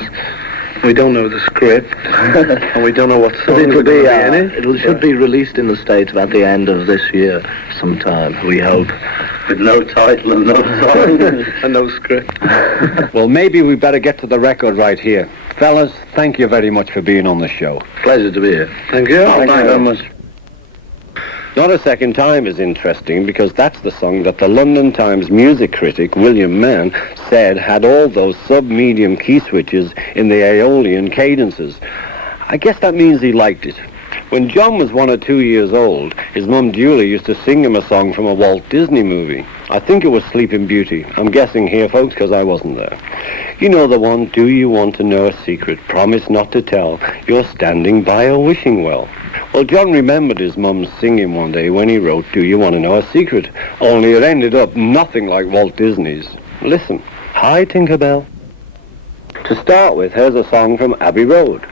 We don't know the script, and we don't know what song it'll be in it. It should be released in the States at the end of this year sometime, we hope. With no title and no song. And no script. Well, maybe we better get to the record right here. Fellas, thank you very much for being on the show. Pleasure to be here. Thank you. Thank you very much. Not a Second Time is interesting because that's the song that the London Times music critic, William Mann, said had all those sub-medium key switches in the Aeolian cadences. I guess that means he liked it. When John was 1 or 2 years old, his mum Julie used to sing him a song from a Walt Disney movie. I think it was Sleeping Beauty. I'm guessing here, folks, because I wasn't there. You know the one, do you want to know a secret? Promise not to tell. You're standing by a wishing well. Well, John remembered his mum singing one day when he wrote, Do You Want to Know a Secret? Only it ended up nothing like Walt Disney's. Listen. Hi, Tinkerbell. To start with, here's a song from Abbey Road.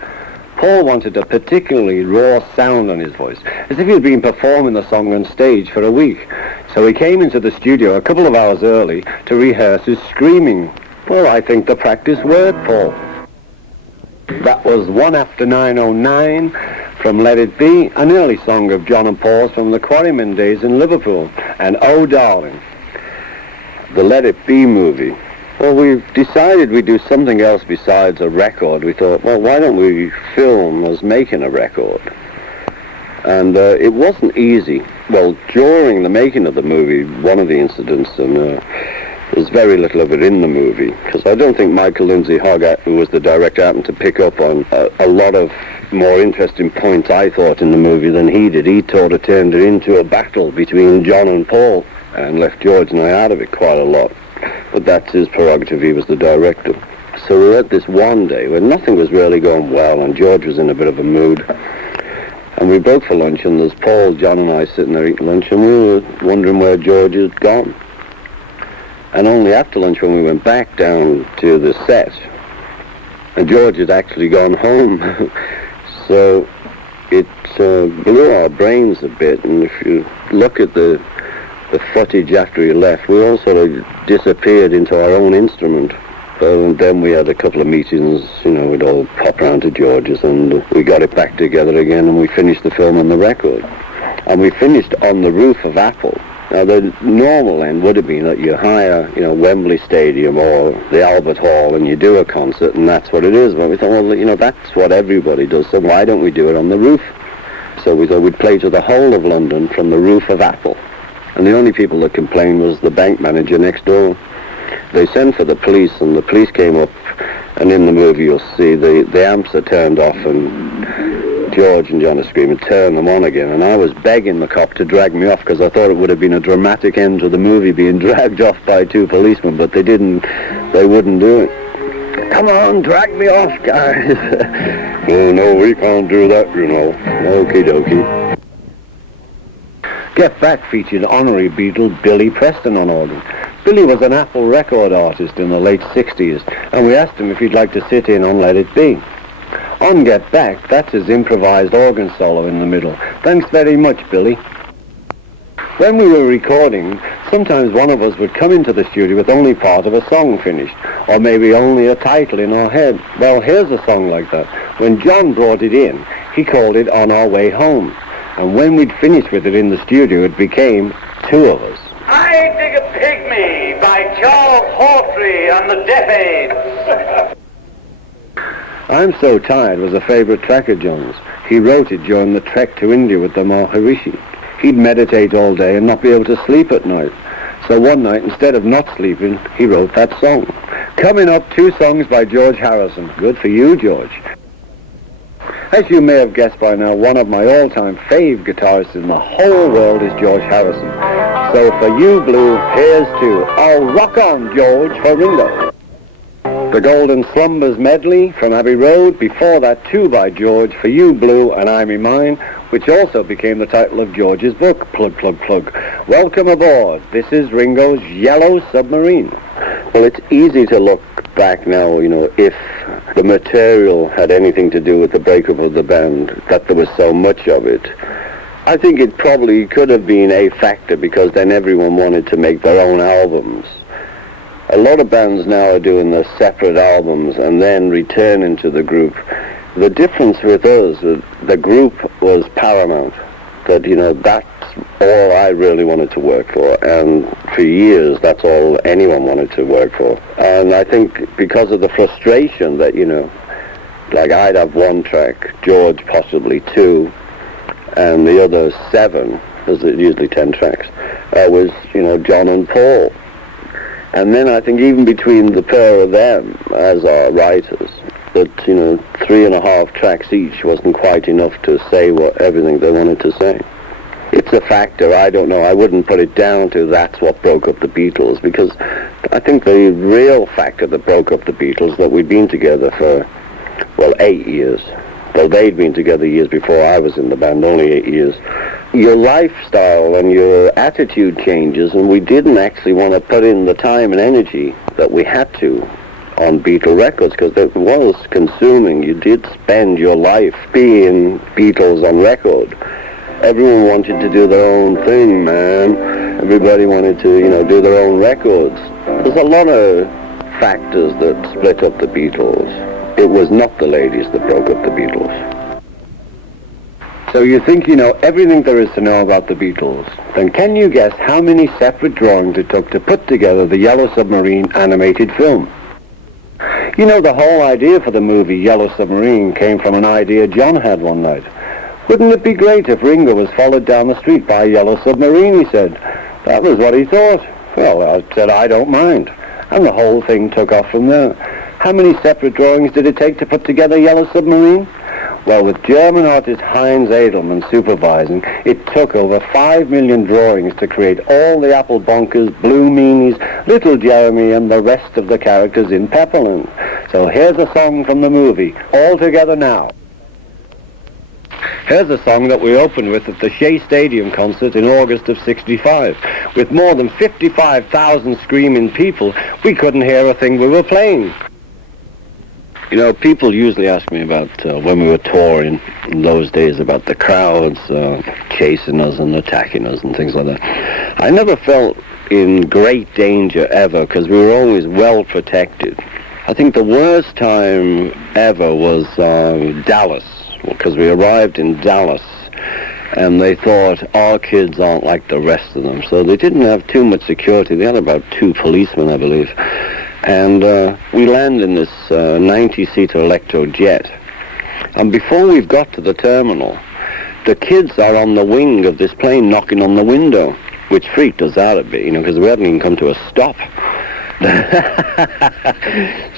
Paul wanted a particularly raw sound on his voice, as if he'd been performing the song on stage for a week. So he came into the studio a couple of hours early to rehearse his screaming. Well, I think the practice worked, Paul. That was 1 after 9:09 from Let It Be, an early song of John and Paul's from the Quarrymen days in Liverpool, and Oh Darling, the Let It Be movie. Well, we've decided we'd do something else besides a record. We thought, well, why don't we film us making a record? And it wasn't easy. Well, during the making of the movie, one of the incidents, and there's very little of it in the movie, because I don't think Michael Lindsay Hogg, who was the director, happened to pick up on a lot of more interesting points, I thought, in the movie than he did. He sort of turned it into a battle between John and Paul, and left George and I out of it quite a lot. But that's his prerogative, he was the director. So we were at this one day when nothing was really going well, and George was in a bit of a mood. And we broke for lunch, and there's Paul, John and I sitting there eating lunch, and we were wondering where George had gone. And only after lunch, when we went back down to the set, and George had actually gone home. So it blew our brains a bit, and if you look at the footage after he left, we all sort of disappeared into our own instrument. And then we had a couple of meetings, we'd all pop round to George's, and we got it back together again, and we finished the film on the record. And we finished on the roof of Apple. Now, the normal end would have been that you hire, Wembley Stadium or the Albert Hall, and you do a concert, and that's what it is. But we thought, well, that's what everybody does, so why don't we do it on the roof? So we thought we'd play to the whole of London from the roof of Apple. And the only people that complained was the bank manager next door. They sent for the police, and the police came up, and in the movie you'll see the amps are turned off, and George and John are screaming, turn them on again. And I was begging the cop to drag me off because I thought it would have been a dramatic end to the movie being dragged off by two policemen, but they didn't. They wouldn't do it. Come on, drag me off, guys. Oh, no, we can't do that, Okie dokie. Get Back featured honorary Beatle Billy Preston on organ. Billy was an Apple record artist in the late 60s, and we asked him if he'd like to sit in on Let It Be. On Get Back, that's his improvised organ solo in the middle. Thanks very much, Billy. When we were recording, sometimes one of us would come into the studio with only part of a song finished, or maybe only a title in our head. Well, here's a song like that. When John brought it in, he called it On Our Way Home. And when we'd finished with it in the studio, it became two of us. I Dig a Pygmy by Charles Hawtrey and the Deaf Aids. I'm So Tired was a favourite track of John's. He wrote it during the trek to India with the Maharishi. He'd meditate all day and not be able to sleep at night. So one night, instead of not sleeping, he wrote that song. Coming up, two songs by George Harrison. Good for you, George. As you may have guessed by now, one of my all-time fave guitarists in the whole world is George Harrison. So for you, Blue, here's to I'll Rock On, George, for Ringo. The Golden Slumbers medley from Abbey Road, before that Two by George, For You Blue and I Me Mine, which also became the title of George's book, Plug, Plug, Plug. Welcome aboard. This is Ringo's Yellow Submarine. Well, it's easy to look back now, if the material had anything to do with the breakup of the band, that there was so much of it. I think it probably could have been a factor because then everyone wanted to make their own albums. A lot of bands now are doing their separate albums and then returning to the group. The difference with us, the group was paramount. That, that's all I really wanted to work for. And for years, that's all anyone wanted to work for. And I think because of the frustration that, like I'd have one track, George possibly two, and the other 7, there's usually 10 tracks, was, John and Paul. And then I think even between the pair of them as our writers, that, 3.5 tracks each wasn't quite enough to say everything they wanted to say. It's a factor, I don't know, I wouldn't put it down to that's what broke up the Beatles, because I think the real factor that broke up the Beatles, that we'd been together for, 8 years. Well, they'd been together years before I was in the band, only 8 years. Your lifestyle and your attitude changes, and we didn't actually want to put in the time and energy that we had to on Beatle records, because it was consuming. You did spend your life being Beatles on record. Everyone wanted to do their own thing, man. Everybody wanted to, do their own records. There's a lot of factors that split up the Beatles. It was not the ladies that broke up the Beatles. So you think you know everything there is to know about the Beatles. Then can you guess how many separate drawings it took to put together the Yellow Submarine animated film? The whole idea for the movie Yellow Submarine came from an idea John had one night. Wouldn't it be great if Ringo was followed down the street by a yellow submarine, he said. That was what he thought. Well, I said, I don't mind. And the whole thing took off from there. How many separate drawings did it take to put together Yellow Submarine? Well, with German artist Heinz Edelmann supervising, it took over 5 million drawings to create all the Apple Bonkers, Blue Meanies, Little Jeremy, and the rest of the characters in Pepperland. So here's a song from the movie, All Together Now. Here's a song that we opened with at the Shea Stadium concert in August of '65. With more than 55,000 screaming people, we couldn't hear a thing we were playing. People usually ask me about when we were touring in those days, about the crowds chasing us and attacking us and things like that. I never felt in great danger ever, because we were always well protected. I think the worst time ever was Dallas, because we arrived in Dallas, and they thought our kids aren't like the rest of them, so they didn't have too much security. They had about 2 policemen, I believe. And we land in this 90-seater Electro jet. And before we've got to the terminal, the kids are on the wing of this plane knocking on the window, which freaked us out a bit, because we hadn't even come to a stop.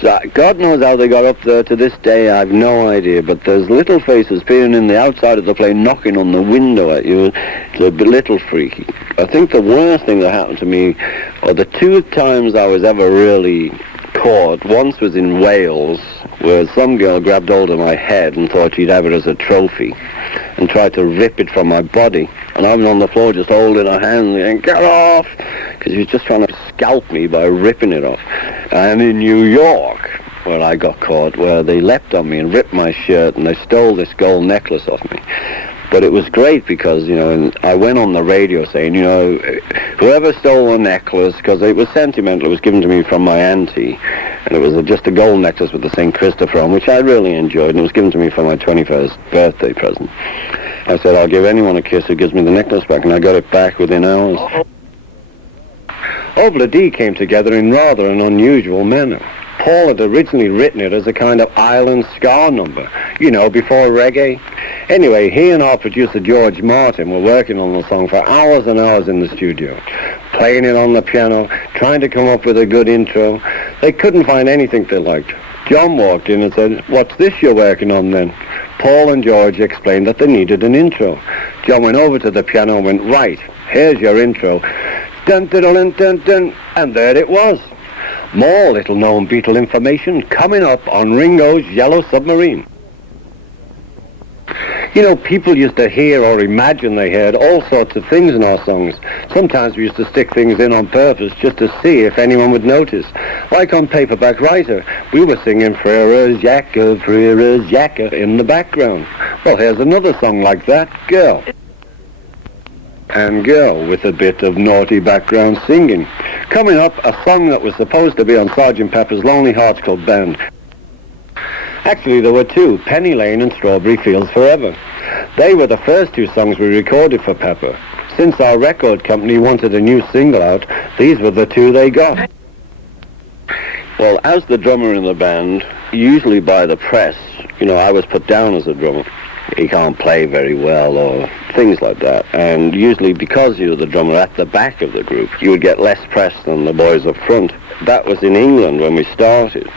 So God knows how they got up there. To this day, I have no idea, but there's little faces peering in the outside of the plane, knocking on the window at you. It's a little freaky. I think the worst thing that happened to me, or the 2 times I was ever really caught, once was in Wales, where some girl grabbed hold of my head and thought she'd have it as a trophy, and tried to rip it from my body. And I was on the floor just holding her hand and get off, because she was just trying to scalp me by ripping it off. And in New York, where I got caught, where they leapt on me and ripped my shirt, and they stole this gold necklace off me. But it was great because, I went on the radio saying, whoever stole the necklace, because it was sentimental, it was given to me from my auntie, and it was just a gold necklace with the St. Christopher on, which I really enjoyed, and it was given to me for my 21st birthday present. I said, I'll give anyone a kiss who gives me the necklace back, and I got it back within hours. Obla came together in rather an unusual manner. Paul had originally written it as a kind of island ska number, before reggae. Anyway, he and our producer George Martin were working on the song for hours and hours in the studio, playing it on the piano, trying to come up with a good intro. They couldn't find anything they liked. John walked in and said, "What's this you're working on then?" Paul and George explained that they needed an intro. John went over to the piano and went, "Right, here's your intro." Dun dun dun dun dun, and there it was. More little-known Beatle information coming up on Ringo's Yellow Submarine. People used to hear or imagine they heard all sorts of things in our songs. Sometimes we used to stick things in on purpose just to see if anyone would notice. Like on Paperback Writer, we were singing Frere's Yakka in the background. Well, here's another song like that, Girl. And Girl, with a bit of naughty background singing. Coming up, a song that was supposed to be on Sgt. Pepper's Lonely Hearts Club Band. Actually, there were 2, Penny Lane and Strawberry Fields Forever. They were the first 2 songs we recorded for Pepper. Since our record company wanted a new single out, these were the 2 they got. Well, as the drummer in the band, usually by the press, I was put down as a drummer. He can't play very well or things like that. And usually because you were the drummer at the back of the group, you would get less press than the boys up front. That was in England when we started.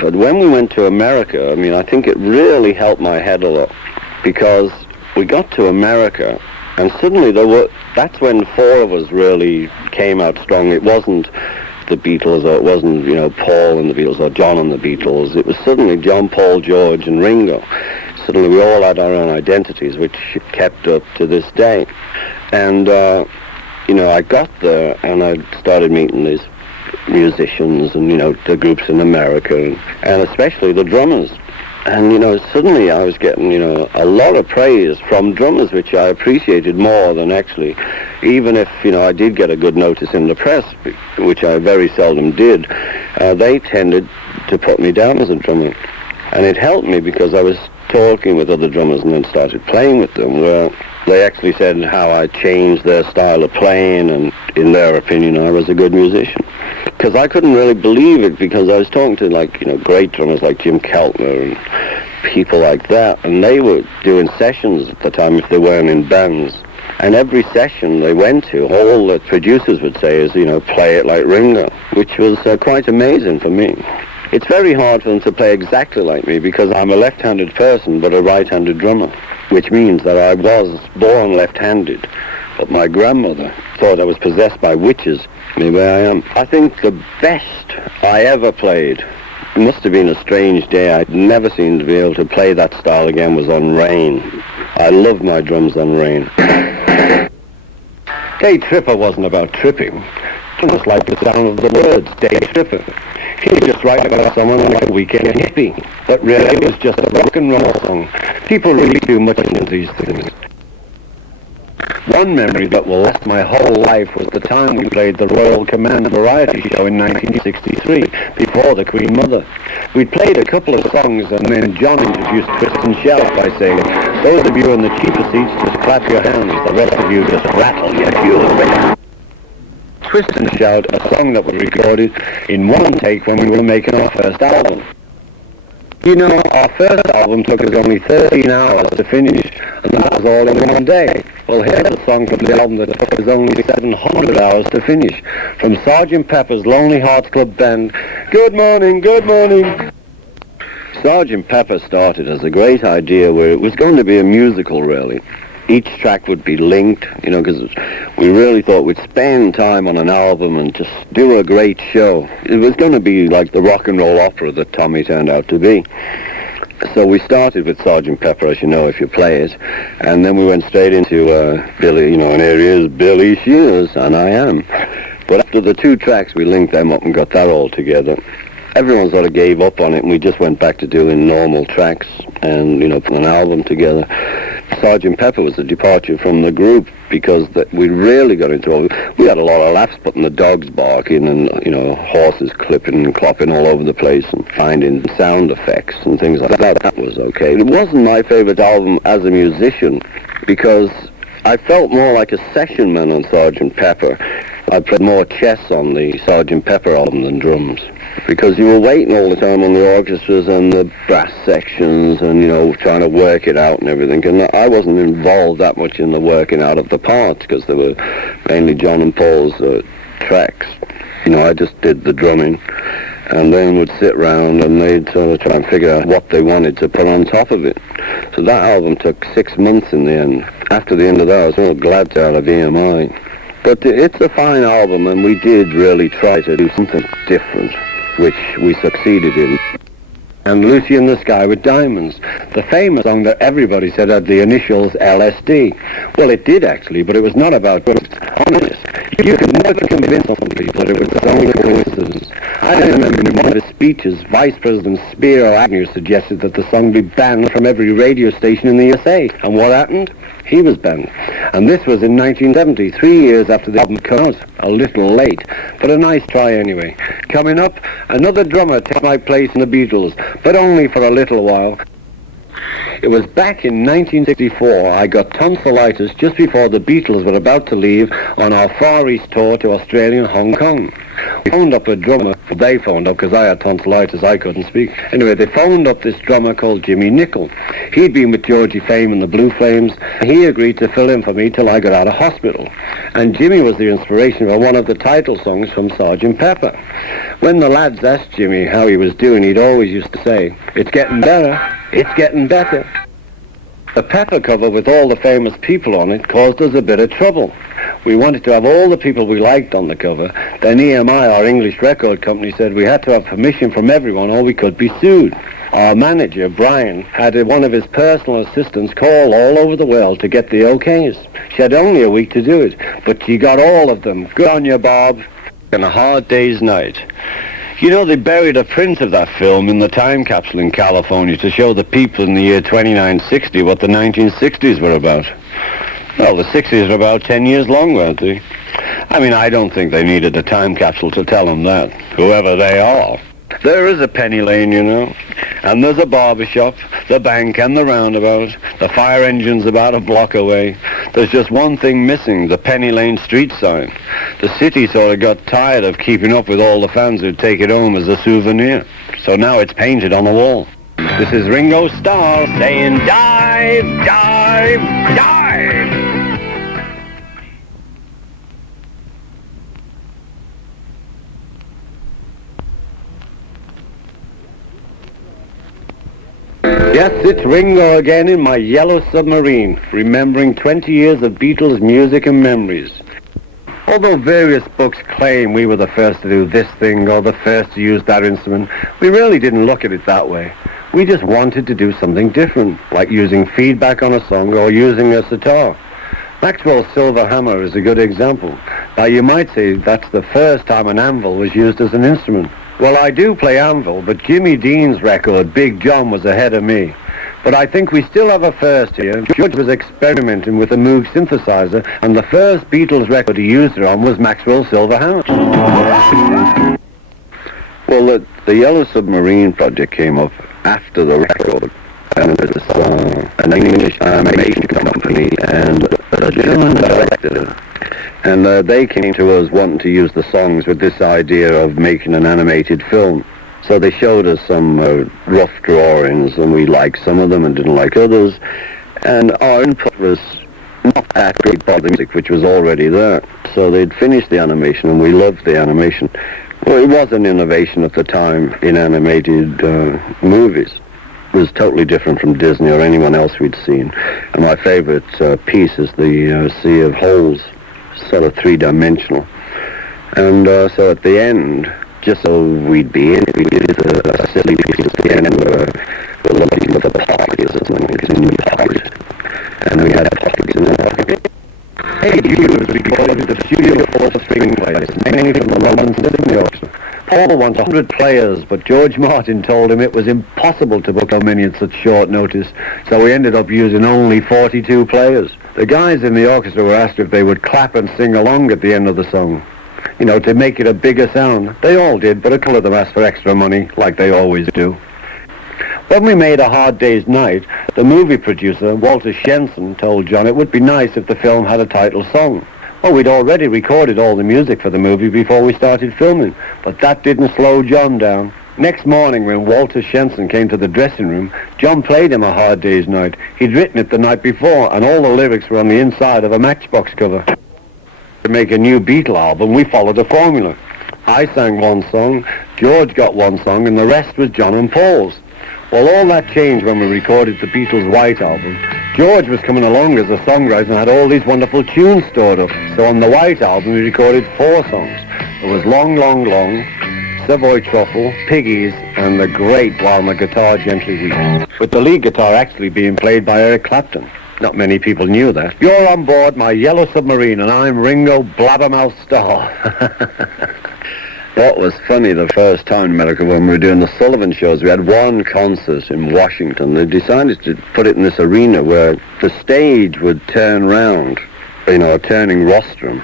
But when we went to America, I think it really helped my head a lot, because we got to America and suddenly that's when 4 of us really came out strong. It wasn't the Beatles, or it wasn't, Paul and the Beatles, or John and the Beatles. It was suddenly John, Paul, George and Ringo. Suddenly we all had our own identities, which kept up to this day. And, I got there and I started meeting these musicians and, the groups in America, and especially the drummers. And, suddenly I was getting, a lot of praise from drummers, which I appreciated more than actually, even if, I did get a good notice in the press, which I very seldom did, they tended to put me down as a drummer. And it helped me because I was talking with other drummers and then started playing with them. Well, they actually said how I changed their style of playing, and in their opinion I was a good musician. Because I couldn't really believe it, because I was talking to great drummers like Jim Keltner and people like that, and they were doing sessions at the time if they weren't in bands. And every session they went to, all the producers would say is, play it like Ringo, which was quite amazing for me. It's very hard for them to play exactly like me, because I'm a left-handed person but a right-handed drummer, which means that I was born left-handed, but my grandmother thought I was possessed by witches. Maybe I am. I think the best I ever played, it must have been a strange day, I'd never seemed to be able to play that style again, was on Rain. I loved my drums on Rain. Day Tripper wasn't about tripping. It was like the sound of the words, Day Tripper. He was just writing about someone like a weekend hippie. But really, it was just a rock and roll song. People really do much into these things. One memory that will last my whole life was the time we played the Royal Command variety show in 1963, before the Queen Mother. We played a couple of songs, and then John introduced Twist and Shout by saying, those of you in the cheaper seats, just clap your hands. The rest of you just rattle your fuel. Twist and Shout, a song that was recorded in one take when we were making our first album. You know, our first album took us only 13 hours to finish, and that was all in one day. Well, here's a song from the album that took us only 700 hours to finish, from Sgt. Pepper's Lonely Hearts Club Band. Good morning, good morning. Sgt. Pepper started as a great idea where it was going to be a musical, really. Each track would be linked, you know, because we really thought we'd spend time on an album and just do a great show. It was going to be like the rock and roll opera that Tommy turned out to be. So we started with Sgt. Pepper, as you know, if you play it, and then we went straight into Billy, you know, and here he is, Billy Shears, and I am. But after the two tracks, we linked them up and got that all together. Everyone sort of gave up on it, and we just went back to doing normal tracks and, you know, put an album together. Sgt. Pepper was a departure from the group because we really got into it. We had a lot of laughs putting the dogs barking and, you know, horses clipping and clopping all over the place and finding sound effects and things like that. That was okay. It wasn't my favorite album as a musician because I felt more like a session man on Sgt. Pepper. I played more chess on the Sgt. Pepper album than drums, because you were waiting all the time on the orchestras and the brass sections and, you know, trying to work it out and everything. And I wasn't involved that much in the working out of the parts because they were mainly John and Paul's tracks. You know, I just did the drumming and then would sit around and they'd sort of try and figure out what they wanted to put on top of it. So that album took 6 months in the end. After the end of that, I was real glad to out of EMI. But it's a fine album, and we did really try to do something different, which we succeeded in. And Lucy in the Sky with Diamonds, the famous song that everybody said had the initials LSD. Well, it did actually, but it was not about drugs. Honest, you could never convince some people that it was only a coincidence. I remember in one of his speeches, Vice President Spiro Agnew suggested that the song be banned from every radio station in the USA. And what happened? He was banned. And this was in 1970, 3 years after the album came out. A little late, but a nice try anyway. Coming up, another drummer takes my place in the Beatles, but only for a little while. It was back in 1964 I got tonsillitis just before the Beatles were about to leave on our Far East tour to Australia and Hong Kong. We phoned up a drummer. They phoned up because I had tonsillitis, I couldn't speak. Anyway, they phoned up this drummer called Jimmy Nicol. He'd been with Georgie Fame and the Blue Flames. He agreed to fill in for me till I got out of hospital. And Jimmy was the inspiration for one of the title songs from Sgt. Pepper. When the lads asked Jimmy how he was doing, he'd always used to say, "It's getting better, it's getting better." The Pepper cover with all the famous people on it caused us a bit of trouble. We wanted to have all the people we liked on the cover. Then EMI, our English record company, said we had to have permission from everyone or we could be sued. Our manager, Brian, had one of his personal assistants call all over the world to get the okays. She had only a week to do it, but she got all of them. Good on you, Bob. On a hard day's night. You know, they buried a print of that film in the time capsule in California to show the people in the year 2960 what the 1960s were about. Well, the 60s were about 10 years long, weren't they? I mean, I don't think they needed a time capsule to tell them that, whoever they are. There is a Penny Lane, you know, and there's a barber shop, the bank and the roundabout. The fire engine's about a block away. There's just one thing missing, the Penny Lane street sign. The city sort of got tired of keeping up with all the fans who'd take it home as a souvenir. So now it's painted on the wall. This is Ringo Starr saying, "Dive, dive, dive." Yes, it's Ringo again in my yellow submarine, remembering 20 years of Beatles music and memories. Although various books claim we were the first to do this thing or the first to use that instrument, we really didn't look at it that way. We just wanted to do something different, like using feedback on a song or using a sitar. Maxwell's Silver Hammer is a good example. Now you might say that's the first time an anvil was used as an instrument. Well, I do play anvil, but Jimmy Dean's record, Big John, was ahead of me. But I think we still have a first here. George was experimenting with a Moog synthesizer, and the first Beatles record he used it on was Maxwell's Silver Hammer. Well, the Yellow Submarine project came up after the record, and it was an English animation company and a German director, and they came to us wanting to use the songs with this idea of making an animated film. So they showed us some rough drawings, and we liked some of them and didn't like others, and our input was not that great by the music, which was already there. So they'd finished the animation, and we loved the animation. Well, it was an innovation at the time in animated movies. It was totally different from Disney or anyone else we'd seen. And my favorite piece is the Sea of Holes, sort of three-dimensional. And so at the end, just so we'd be in it, we did a silly piece at the end where we're looking for the pockets or something, because we need pockets. And we had pockets in the pocket. Hey, you was recorded with the studio full of string players, mainly from the London Symphony Orchestra. Paul wants 100 players, but George Martin told him it was impossible to book so many at such short notice, so we ended up using only 42 players. The guys in the orchestra were asked if they would clap and sing along at the end of the song, you know, to make it a bigger sound. They all did, but a couple of them asked for extra money, like they always do. When we made A Hard Day's Night, the movie producer, Walter Shenson, told John it would be nice if the film had a title song. Well, we'd already recorded all the music for the movie before we started filming, but that didn't slow John down. Next morning, when Walter Shenson came to the dressing room, John played him A Hard Day's Night. He'd written it the night before, and all the lyrics were on the inside of a Matchbox cover. To make a new Beatle album, we followed a formula. I sang one song, George got one song, and the rest was John and Paul's. Well, all that changed when we recorded the Beatles' White Album. George was coming along as a songwriter and had all these wonderful tunes stored up. So on the White Album, we recorded 4 songs. It was Long, Long, Long, Savoy Truffle, Piggies, and the great While My Guitar Gently Weeps, with the lead guitar actually being played by Eric Clapton. Not many people knew that. You're on board my Yellow Submarine, and I'm Ringo Blabbermouth Starr. What was funny the first time in America when we were doing the Sullivan shows, we had one concert in Washington. They decided to put it in this arena where the stage would turn round, you know, a turning rostrum,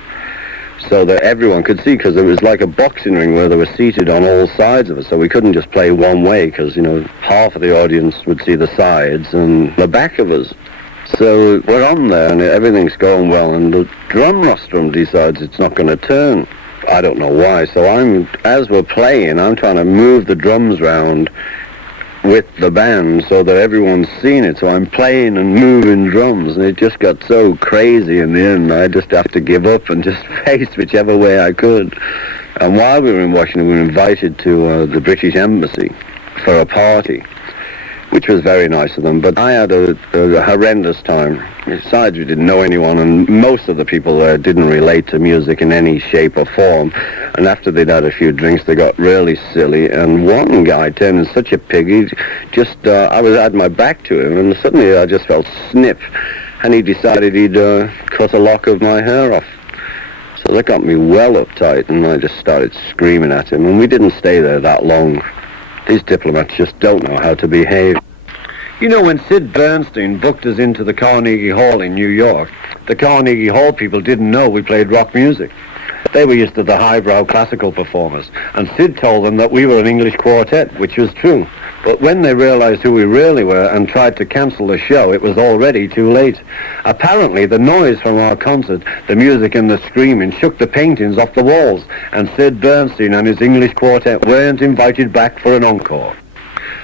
so that everyone could see, because it was like a boxing ring where they were seated on all sides of us, so we couldn't just play one way, because, you know, half of the audience would see the sides and the back of us. So we're on there and everything's going well, and the drum rostrum decides it's not going to turn. I don't know why. So as we're playing, I'm trying to move the drums round with the band so that everyone's seeing it. So I'm playing and moving drums, and it just got so crazy in the end. I just have to give up and just face whichever way I could. And while we were in Washington, we were invited to the British Embassy for a party, which was very nice of them, but I had a horrendous time. Besides, we didn't know anyone, and most of the people there didn't relate to music in any shape or form. And after they'd had a few drinks, they got really silly, and one guy turned into such a pig, he just, I had my back to him, and suddenly I just felt snip, and he decided he'd cut a lock of my hair off. So that got me well uptight, and I just started screaming at him, and we didn't stay there that long. These diplomats just don't know how to behave. You know, when Sid Bernstein booked us into the Carnegie Hall in New York, the Carnegie Hall people didn't know we played rock music. They were used to the highbrow classical performers, and Sid told them that we were an English quartet, which was true. But when they realized who we really were and tried to cancel the show, it was already too late. Apparently, the noise from our concert, the music and the screaming, shook the paintings off the walls, and Sid Bernstein and his English quartet weren't invited back for an encore.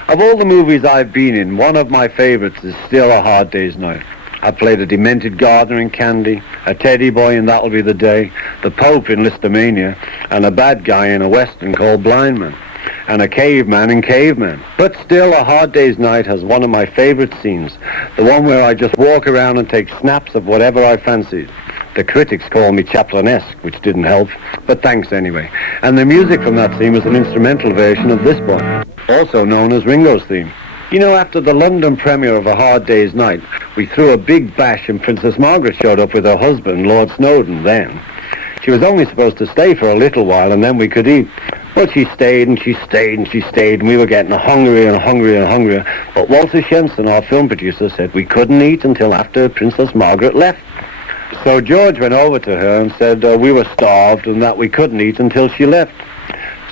Of all the movies I've been in, one of my favorites is still A Hard Day's Night. I played a demented gardener in Candy, a teddy boy in That'll Be the Day, the Pope in Listomania, and a bad guy in a western called Blind Man, and a caveman in Caveman. But still, A Hard Day's Night has one of my favorite scenes, the one where I just walk around and take snaps of whatever I fancied. The critics call me Chaplin-esque, which didn't help, but thanks anyway. And the music from that scene was an instrumental version of this one, also known as Ringo's theme. You know, after the London premiere of A Hard Day's Night, we threw a big bash and Princess Margaret showed up with her husband, Lord Snowdon, then. She was only supposed to stay for a little while and then we could eat. Well, she stayed and she stayed and she stayed, and we were getting hungrier and hungrier and hungrier. But Walter Shenson, our film producer, said we couldn't eat until after Princess Margaret left. So George went over to her and said we were starved and that we couldn't eat until she left.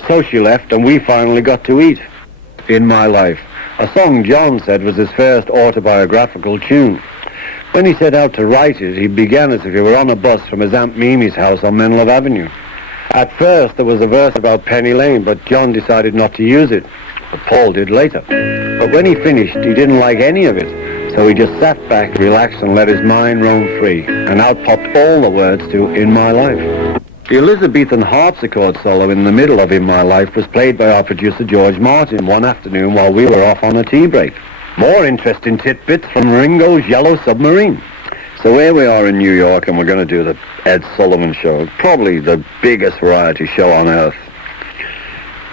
So she left, and we finally got to eat. In My Life, a song John said was his first autobiographical tune. When he set out to write it, he began as if he were on a bus from his Aunt Mimi's house on Menlo Avenue. At first, there was a verse about Penny Lane, but John decided not to use it. But Paul did later. But when he finished, he didn't like any of it. So he just sat back, relaxed, and let his mind roam free. And out popped all the words to In My Life. The Elizabethan harpsichord solo in the middle of In My Life was played by our producer George Martin one afternoon while we were off on a tea break. More interesting tidbits from Ringo's Yellow Submarine. So here we are in New York, and we're going to do the Ed Sullivan Show, probably the biggest variety show on earth.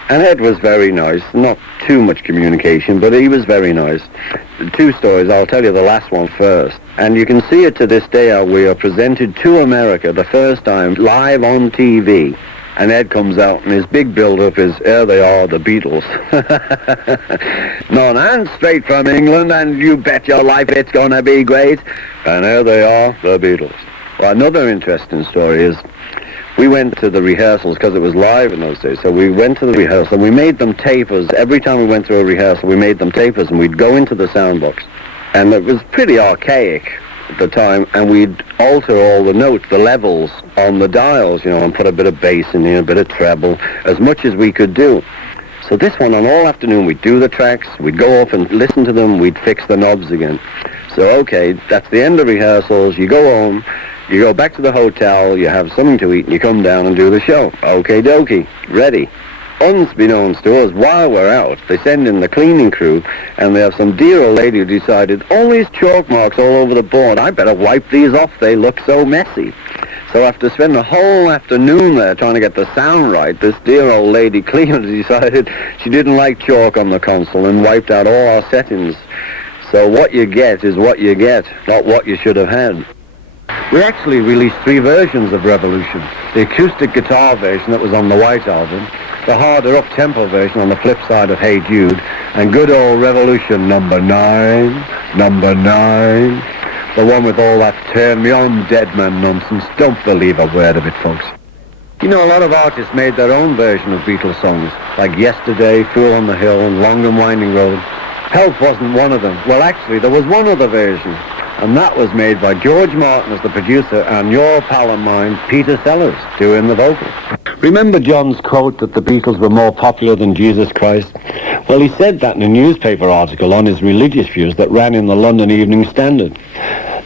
And Ed was very nice, not too much communication, but he was very nice. Two stories, I'll tell you the last one first. And you can see it to this day how we are presented to America the first time live on TV. And Ed comes out, and his big build-up is, here they are, the Beatles. And straight from England, and you bet your life it's going to be great. And here they are, the Beatles. Well, another interesting story is, we went to the rehearsals because it was live in those days. So we went to the rehearsal. We made them tapers. Every time we went through a rehearsal, we made them tapers, and we'd go into the sound box. And it was pretty archaic at the time, and we'd alter all the notes, the levels on the dials, and put a bit of bass in here, a bit of treble, as much as we could do. So this one, on all afternoon, we'd do the tracks, we'd go off and listen to them, we'd fix the knobs again. So, okay, that's the end of rehearsals. You go home, you go back to the hotel, you have something to eat, and you come down and do the show. Okie dokie, ready. Unbeknownst to us, while we're out, they send in the cleaning crew, and they have some dear old lady who decided, all these chalk marks all over the board, I better wipe these off, they look so messy. So after spending the whole afternoon there trying to get the sound right, this dear old lady cleaner decided she didn't like chalk on the console and wiped out all our settings. So what you get is what you get, not what you should have had. We actually released 3 versions of Revolution. The acoustic guitar version that was on the White Album, the harder up-tempo version on the flip side of Hey Jude, and good old Revolution number 9, the one with all that turn me on dead man nonsense. Don't believe a word of it, folks. A lot of artists made their own version of Beatles songs, like Yesterday, Fool on the Hill, and Long and Winding Road. Help wasn't one of them. Well, actually, there was one other version, and that was made by George Martin as the producer and your pal of mine, Peter Sellers, doing the vocals. Remember John's quote that the Beatles were more popular than Jesus Christ? Well, he said that in a newspaper article on his religious views that ran in the London Evening Standard.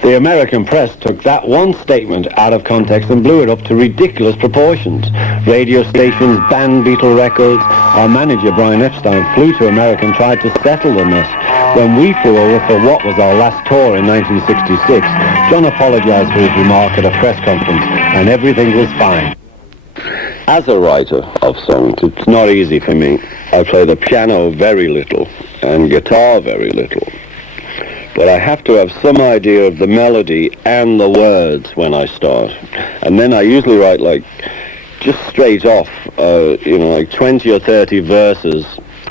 The American press took that one statement out of context and blew it up to ridiculous proportions. Radio stations banned Beatle records. Our manager, Brian Epstein, flew to America and tried to settle the mess. When we flew over for what was our last tour in 1966, John apologized for his remark at a press conference, and everything was fine. As a writer of songs, it's not easy for me. I play the piano very little and guitar very little. But I have to have some idea of the melody and the words when I start. And then I usually write just straight off, 20 or 30 verses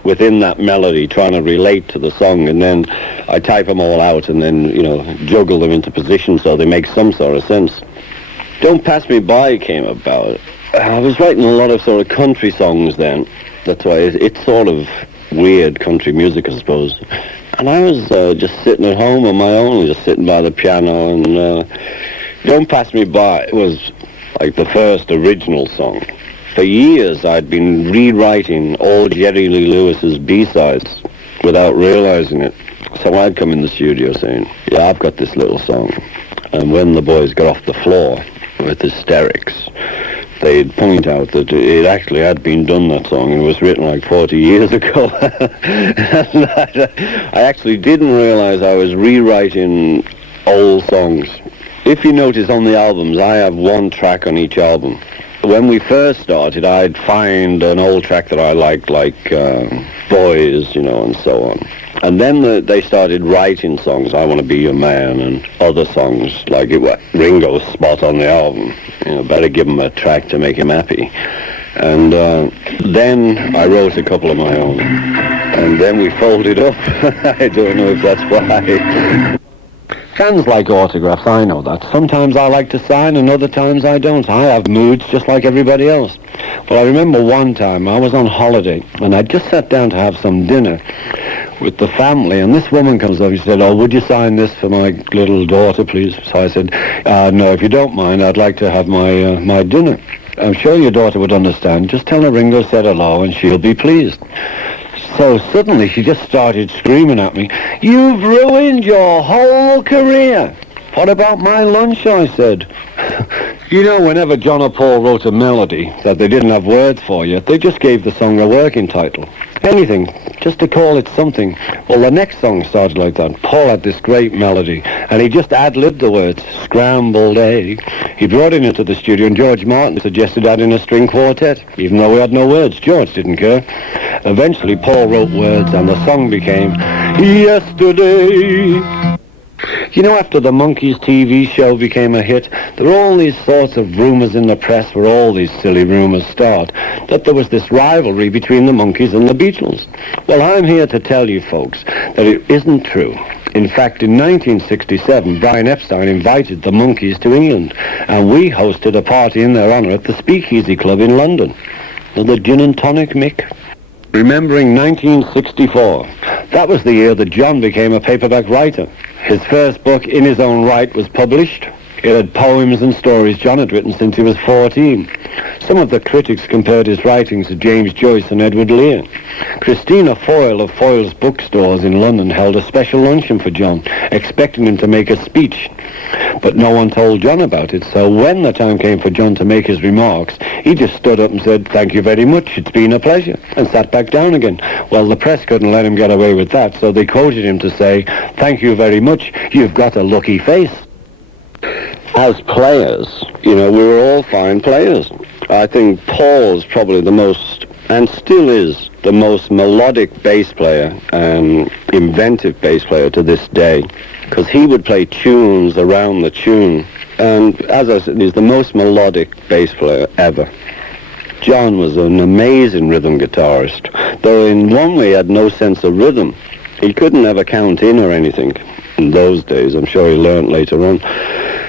within that melody, trying to relate to the song, and then I type them all out and then, juggle them into position so they make some sort of sense. Don't Pass Me By came about. I was writing a lot of sort of country songs then. That's why it's sort of weird country music, I suppose. And I was just sitting at home on my own, just sitting by the piano, and Don't Pass Me By was like the first original song. For years I'd been rewriting all Jerry Lee Lewis's B-sides without realizing it. So I'd come in the studio saying, yeah, I've got this little song. And when the boys got off the floor with hysterics, they'd point out that it actually had been done, that song, and it was written like 40 years ago. And I actually didn't realize I was rewriting old songs. If you notice on the albums, I have one track on each album. When we first started, I'd find an old track that I liked, like Boys, and so on. And then they started writing songs, I Want to Be Your Man, and other songs, like Ringo's spot on the album. Better give him a track to make him happy. And then I wrote a couple of my own. And then we folded up. I don't know if that's why. Fans like autographs, I know that. Sometimes I like to sign and other times I don't. I have moods just like everybody else. Well, I remember one time I was on holiday and I just sat down to have some dinner with the family, and this woman comes up and she said, "Oh, would you sign this for my little daughter, please?" So I said, "No, if you don't mind, I'd like to have my dinner." "I'm sure your daughter would understand. Just tell her Ringo said hello and she'll be pleased." So suddenly she just started screaming at me, "You've ruined your whole career." "What about my lunch?" I said. You know, whenever John or Paul wrote a melody that they didn't have words for yet, they just gave the song a working title. Anything, just to call it something. Well, the next song started like that. Paul had this great melody, and he just ad-libbed the words, "scrambled egg." He brought it into the studio, and George Martin suggested adding a string quartet, even though we had no words. George didn't care. Eventually, Paul wrote words, and the song became "Yesterday." You know, after the Monkees TV show became a hit, there were all these sorts of rumours in the press, where all these silly rumours start, that there was this rivalry between the Monkees and the Beatles. Well, I'm here to tell you, folks, that it isn't true. In fact, in 1967, Brian Epstein invited the Monkees to England, and we hosted a party in their honour at the Speakeasy Club in London. The gin and tonic, Mick? Remembering 1964, that was the year that John became a paperback writer. His first book, In His Own Right, was published. It had poems and stories John had written since he was 14. Some of the critics compared his writings to James Joyce and Edward Lear. Christina Foyle of Foyle's Bookstores in London held a special luncheon for John, expecting him to make a speech. But no one told John about it, so when the time came for John to make his remarks, he just stood up and said, "Thank you very much, it's been a pleasure," and sat back down again. Well, the press couldn't let him get away with that, so they quoted him to say, "Thank you very much, you've got a lucky face." As players, you know, we were all fine players. I think Paul's probably the most, and still is, the most melodic bass player and inventive bass player to this day, because he would play tunes around the tune. And as I said, he's the most melodic bass player ever. John was an amazing rhythm guitarist, though in one way he had no sense of rhythm. He couldn't ever count in or anything in those days. I'm sure he learned later on.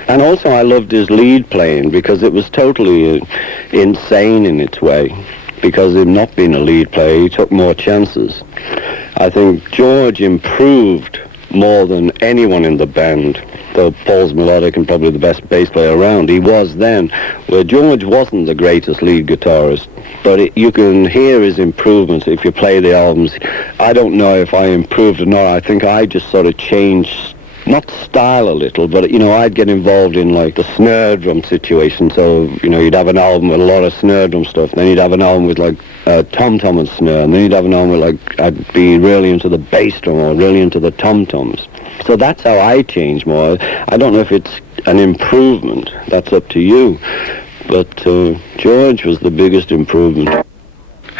And also I loved his lead playing because it was totally insane in its way. Because him not being a lead player, he took more chances. I think George improved more than anyone in the band, though Paul's melodic and probably the best bass player around. He was then, where George wasn't the greatest lead guitarist. But you can hear his improvements if you play the albums. I don't know if I improved or not. I think I just sort of changed, not style a little, but, you know, I'd get involved in, like, the snare drum situation. So, you know, you'd have an album with a lot of snare drum stuff. Then you'd have an album with, like, tom-tom and snare. And then you'd have an album with, like, I'd be really into the bass drum or really into the tom-toms. So that's how I changed more. I don't know if it's an improvement. That's up to you. But George was the biggest improvement.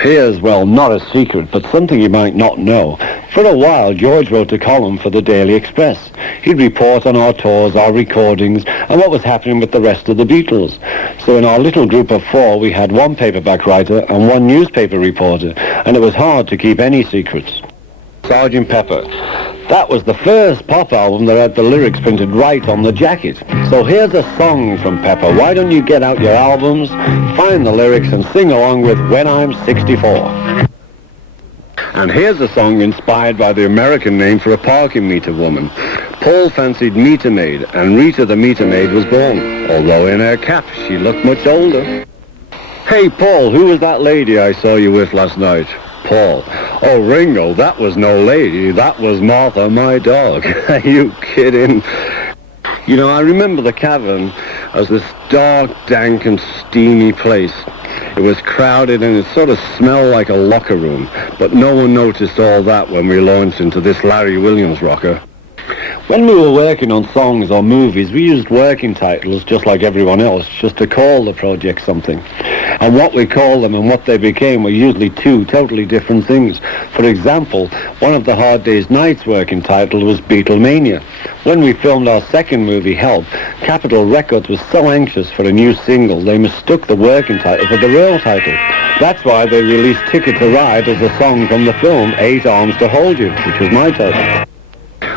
Here's, well, not a secret, but something you might not know. For a while, George wrote a column for the Daily Express. He'd report on our tours, our recordings, and what was happening with the rest of the Beatles. So in our little group of four, we had one paperback writer and one newspaper reporter, and it was hard to keep any secrets. Sgt. Pepper. That was the first pop album that had the lyrics printed right on the jacket. So here's a song from Pepper. Why don't you get out your albums, find the lyrics, and sing along with When I'm 64. And here's a song inspired by the American name for a parking meter woman. Paul fancied Meter Maid, and Rita the Meter Maid was born, although in her cap she looked much older. Hey, Paul, who was that lady I saw you with last night? Paul. Oh, Ringo, that was no lady. That was Martha, my dog. Are you kidding? You know, I remember the Cavern as this dark, dank and steamy place. It was crowded and it sort of smelled like a locker room. But no one noticed all that when we launched into this Larry Williams rocker. When we were working on songs or movies, we used working titles, just like everyone else, just to call the project something. And what we called them and what they became were usually two totally different things. For example, one of the Hard Day's Night's working title was Beatlemania. When we filmed our second movie, Help, Capitol Records was so anxious for a new single, they mistook the working title for the real title. That's why they released Ticket to Ride as a song from the film 8 Arms to Hold You, which was my title.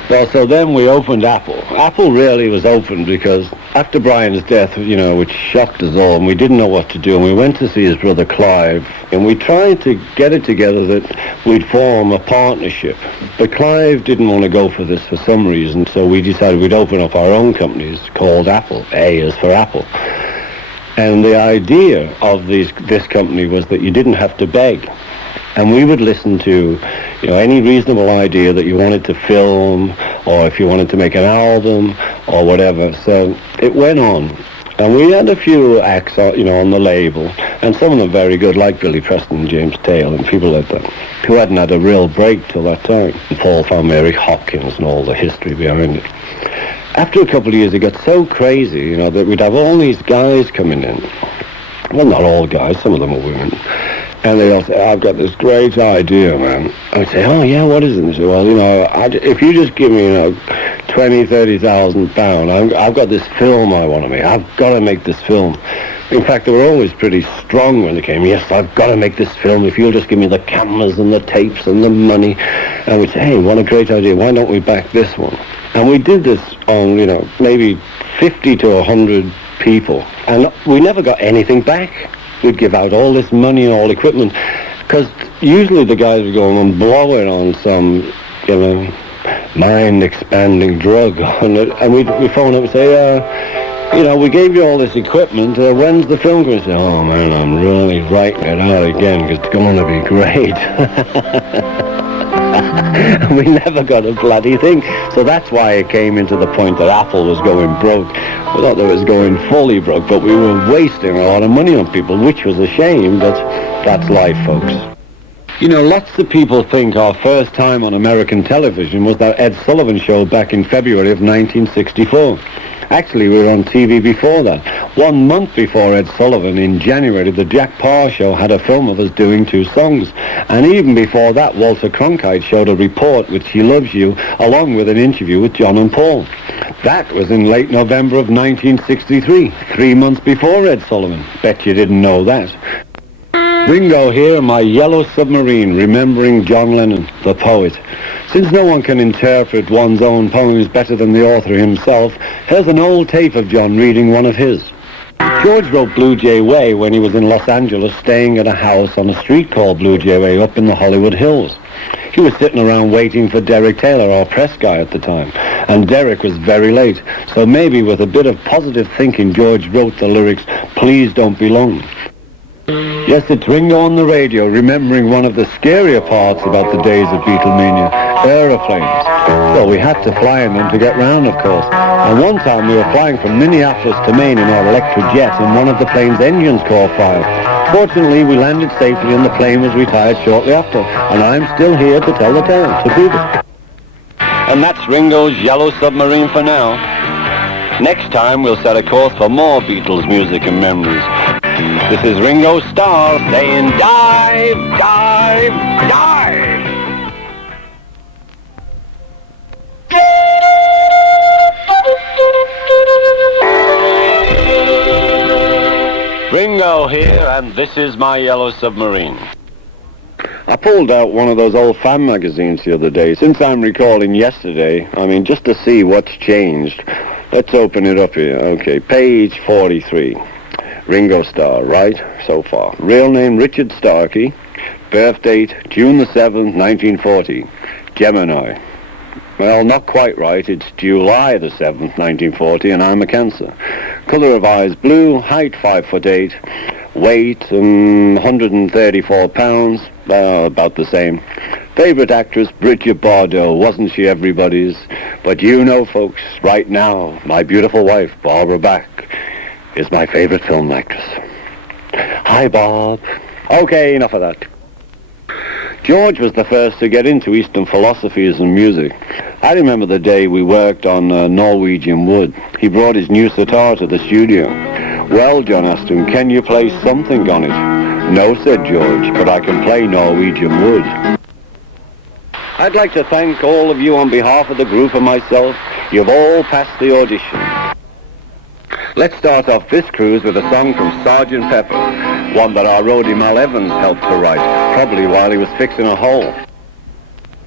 Well, so then we opened Apple. Apple really was opened because after Brian's death, you know, which shocked us all, and we didn't know what to do, and we went to see his brother Clive, and we tried to get it together that we'd form a partnership. But Clive didn't want to go for this for some reason, so we decided we'd open up our own companies called Apple. A is for Apple. And the idea of this company was that you didn't have to beg. And we would listen to, you know, any reasonable idea that you wanted to film, or if you wanted to make an album, or whatever. So it went on. And we had a few acts, you know, on the label, and some of them very good, like Billy Preston and James Taylor, and people like that, who hadn't had a real break till that time. Paul found Mary Hopkins and all the history behind it. After a couple of years, it got so crazy, you know, that we'd have all these guys coming in. Well, not all guys, some of them were women. And they all say, I've got this great idea, man. I'd say, oh, yeah, what is it? And they say, well, you know, if you just give me, you know, 20, 30,000 pounds, I've got this film I want to make. I've got to make this film. In fact, they were always pretty strong when they came. Yes, I've got to make this film. If you'll just give me the cameras and the tapes and the money. And we'd say, hey, what a great idea. Why don't we back this one? And we did this on, you know, maybe 50 to 100 people. And we never got anything back. We'd give out all this money and all equipment, because usually the guys would go and blow it on some, you know, mind-expanding drug. And we'd phone up and say, you know, we gave you all this equipment, when's the film going to say, oh man, I'm really writing it out again, because it's going to be great. And we never got a bloody thing. So that's why it came into the point that Apple was going broke. We thought that it was going fully broke, but we were wasting a lot of money on people, which was a shame, but that's life, folks. You know, lots of people think our first time on American television was that Ed Sullivan show back in February of 1964. Actually, we were on TV before that. 1 month before Ed Sullivan, in January, the Jack Parr Show had a film of us doing 2 songs. And even before that, Walter Cronkite showed a report with She Loves You, along with an interview with John and Paul. That was in late November of 1963, 3 months before Ed Sullivan. Bet you didn't know that. Ringo here, my Yellow Submarine, remembering John Lennon, the poet. Since no one can interpret one's own poems better than the author himself, here's an old tape of John reading one of his. George wrote Blue Jay Way when he was in Los Angeles, staying at a house on a street called Blue Jay Way up in the Hollywood Hills. He was sitting around waiting for Derek Taylor, our press guy at the time, and Derek was very late, so maybe with a bit of positive thinking, George wrote the lyrics, Please Don't Be Lonely. Yes, it's Ringo on the radio, remembering one of the scarier parts about the days of Beatlemania, aeroplanes. So we had to fly in them to get round, of course. And one time we were flying from Minneapolis to Maine in our electric jet, and one of the plane's engines caught fire. Fortunately, we landed safely and the plane was retired shortly after, and I'm still here to tell the tale, to prove it. And that's Ringo's Yellow Submarine for now. Next time we'll set a course for more Beatles music and memories. This is Ringo Starr saying dive, dive, dive! Ringo here, and this is my Yellow Submarine. I pulled out one of those old fan magazines the other day. Since I'm recalling yesterday, I mean, just to see what's changed. Let's open it up here. Okay, page 43. Ringo Starr, right, so far. Real name, Richard Starkey. Birth date, June the 7th, 1940. Gemini. Well, not quite right. It's July the 7th, 1940, and I'm a Cancer. Color of eyes, blue. Height, 5'8". Weight, 134 pounds. About the same. Favorite actress, Bridget Bardot. Wasn't she everybody's? But you know, folks, right now, my beautiful wife, Barbara Bach, is my favorite film actress. Hi, Bob. Okay, enough of that. George was the first to get into Eastern philosophies and music. I remember the day we worked on Norwegian Wood. He brought his new sitar to the studio. Well, John asked him, can you play something on it? No, said George, but I can play Norwegian Wood. I'd like to thank all of you on behalf of the group and myself. You've all passed the audition. Let's start off this cruise with a song from Sgt. Pepper, one that our roadie Mal Evans helped to write, probably while he was fixing a hole.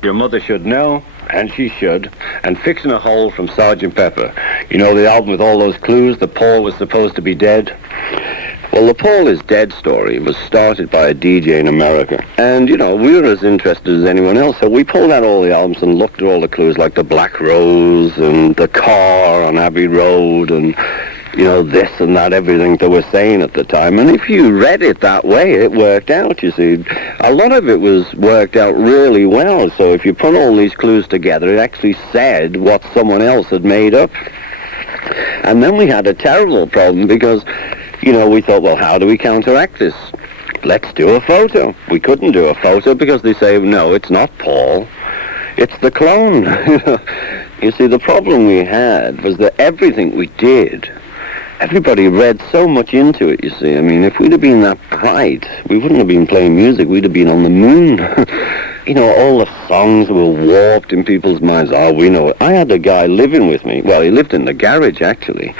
Your mother should know, and she should, and Fixing a Hole from Sgt. Pepper. You know, the album with all those clues that Paul was supposed to be dead? Well, the Paul is Dead story was started by a DJ in America. And, you know, we were as interested as anyone else, so we pulled out all the albums and looked at all the clues, like the Black Rose and the car on Abbey Road and, you know, this and that, everything they were saying at the time. And if you read it that way, it worked out, you see. A lot of it was worked out really well. So if you put all these clues together, it actually said what someone else had made up. And then we had a terrible problem because, you know, we thought, well, how do we counteract this? Let's do a photo. We couldn't do a photo because they say, no, it's not Paul. It's the clone. You see, the problem we had was that everything we did, everybody read so much into it, you see. I mean, if we'd have been that bright, we wouldn't have been playing music. We'd have been on the moon. You know, all the songs were warped in people's minds. Oh, we know it. I had a guy living with me. Well, he lived in the garage, actually,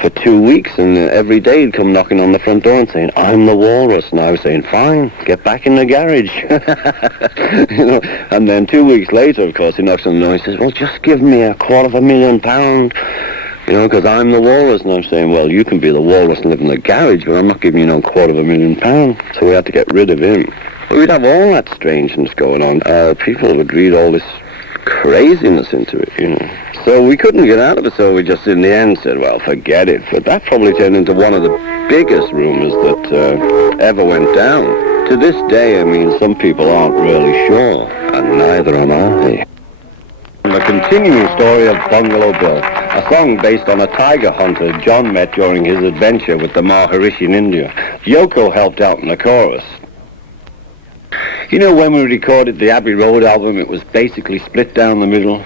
for 2 weeks, and every day he'd come knocking on the front door and saying, I'm the walrus. And I was saying, fine, get back in the garage. You know, and then 2 weeks later, of course, he knocks on the door and he says, well, just give me £250,000, you know, because I'm the walrus. And I'm saying, well, you can be the walrus and live in the garage, but I'm not giving you no £250,000. So we had to get rid of him. But we'd have all that strangeness going on. People would read all this craziness into it, you know. So we couldn't get out of it, so we just in the end said, well, forget it. But that probably turned into one of the biggest rumors that ever went down. To this day, I mean, some people aren't really sure, and neither am I. The continuing story of Bungalow Bill, a song based on a tiger hunter John met during his adventure with the Maharishi in India. Yoko helped out in the chorus. You know, when we recorded the Abbey Road album, it was basically split down the middle.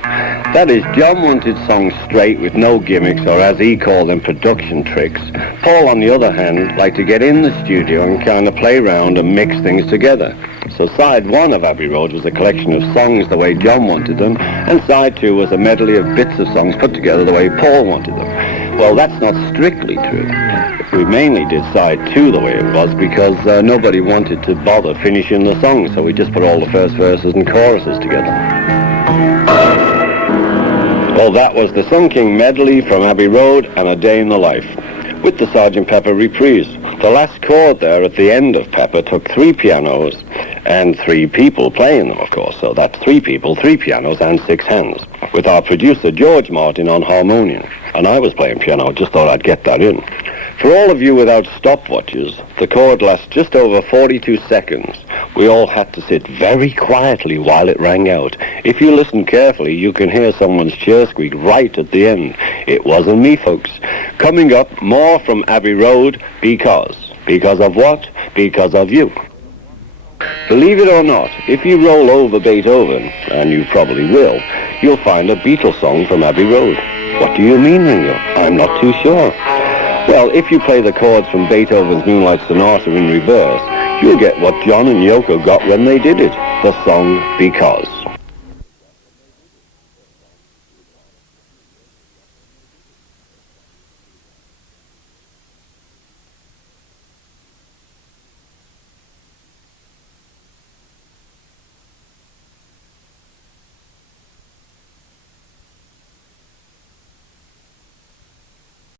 That is, John wanted songs straight with no gimmicks, or as he called them, production tricks. Paul, on the other hand, liked to get in the studio and kind of play around and mix things together. So side one of Abbey Road was a collection of songs the way John wanted them, and side two was a medley of bits of songs put together the way Paul wanted them. Well, that's not strictly true. We mainly did side two the way it was because nobody wanted to bother finishing the song, so we just put all the first verses and choruses together. Well, that was the Sun King medley from Abbey Road and A Day in the Life, with the Sgt. Pepper reprise. The last chord there at the end of Pepper took 3 pianos and 3 people playing them, of course. So that's 3 people, 3 pianos and 6 hands, with our producer George Martin on harmonium. And I was playing piano, just thought I'd get that in. For all of you without stopwatches, the chord lasts just over 42 seconds. We all had to sit very quietly while it rang out. If you listen carefully, you can hear someone's chair squeak right at the end. It wasn't me, folks. Coming up, more from Abbey Road, because. Because of what? Because of you. Believe it or not, if you roll over Beethoven, and you probably will, you'll find a Beatles song from Abbey Road. What do you mean, Ringo? I'm not too sure. Well, if you play the chords from Beethoven's Moonlight Sonata in reverse, you'll get what John and Yoko got when they did it, the song Because.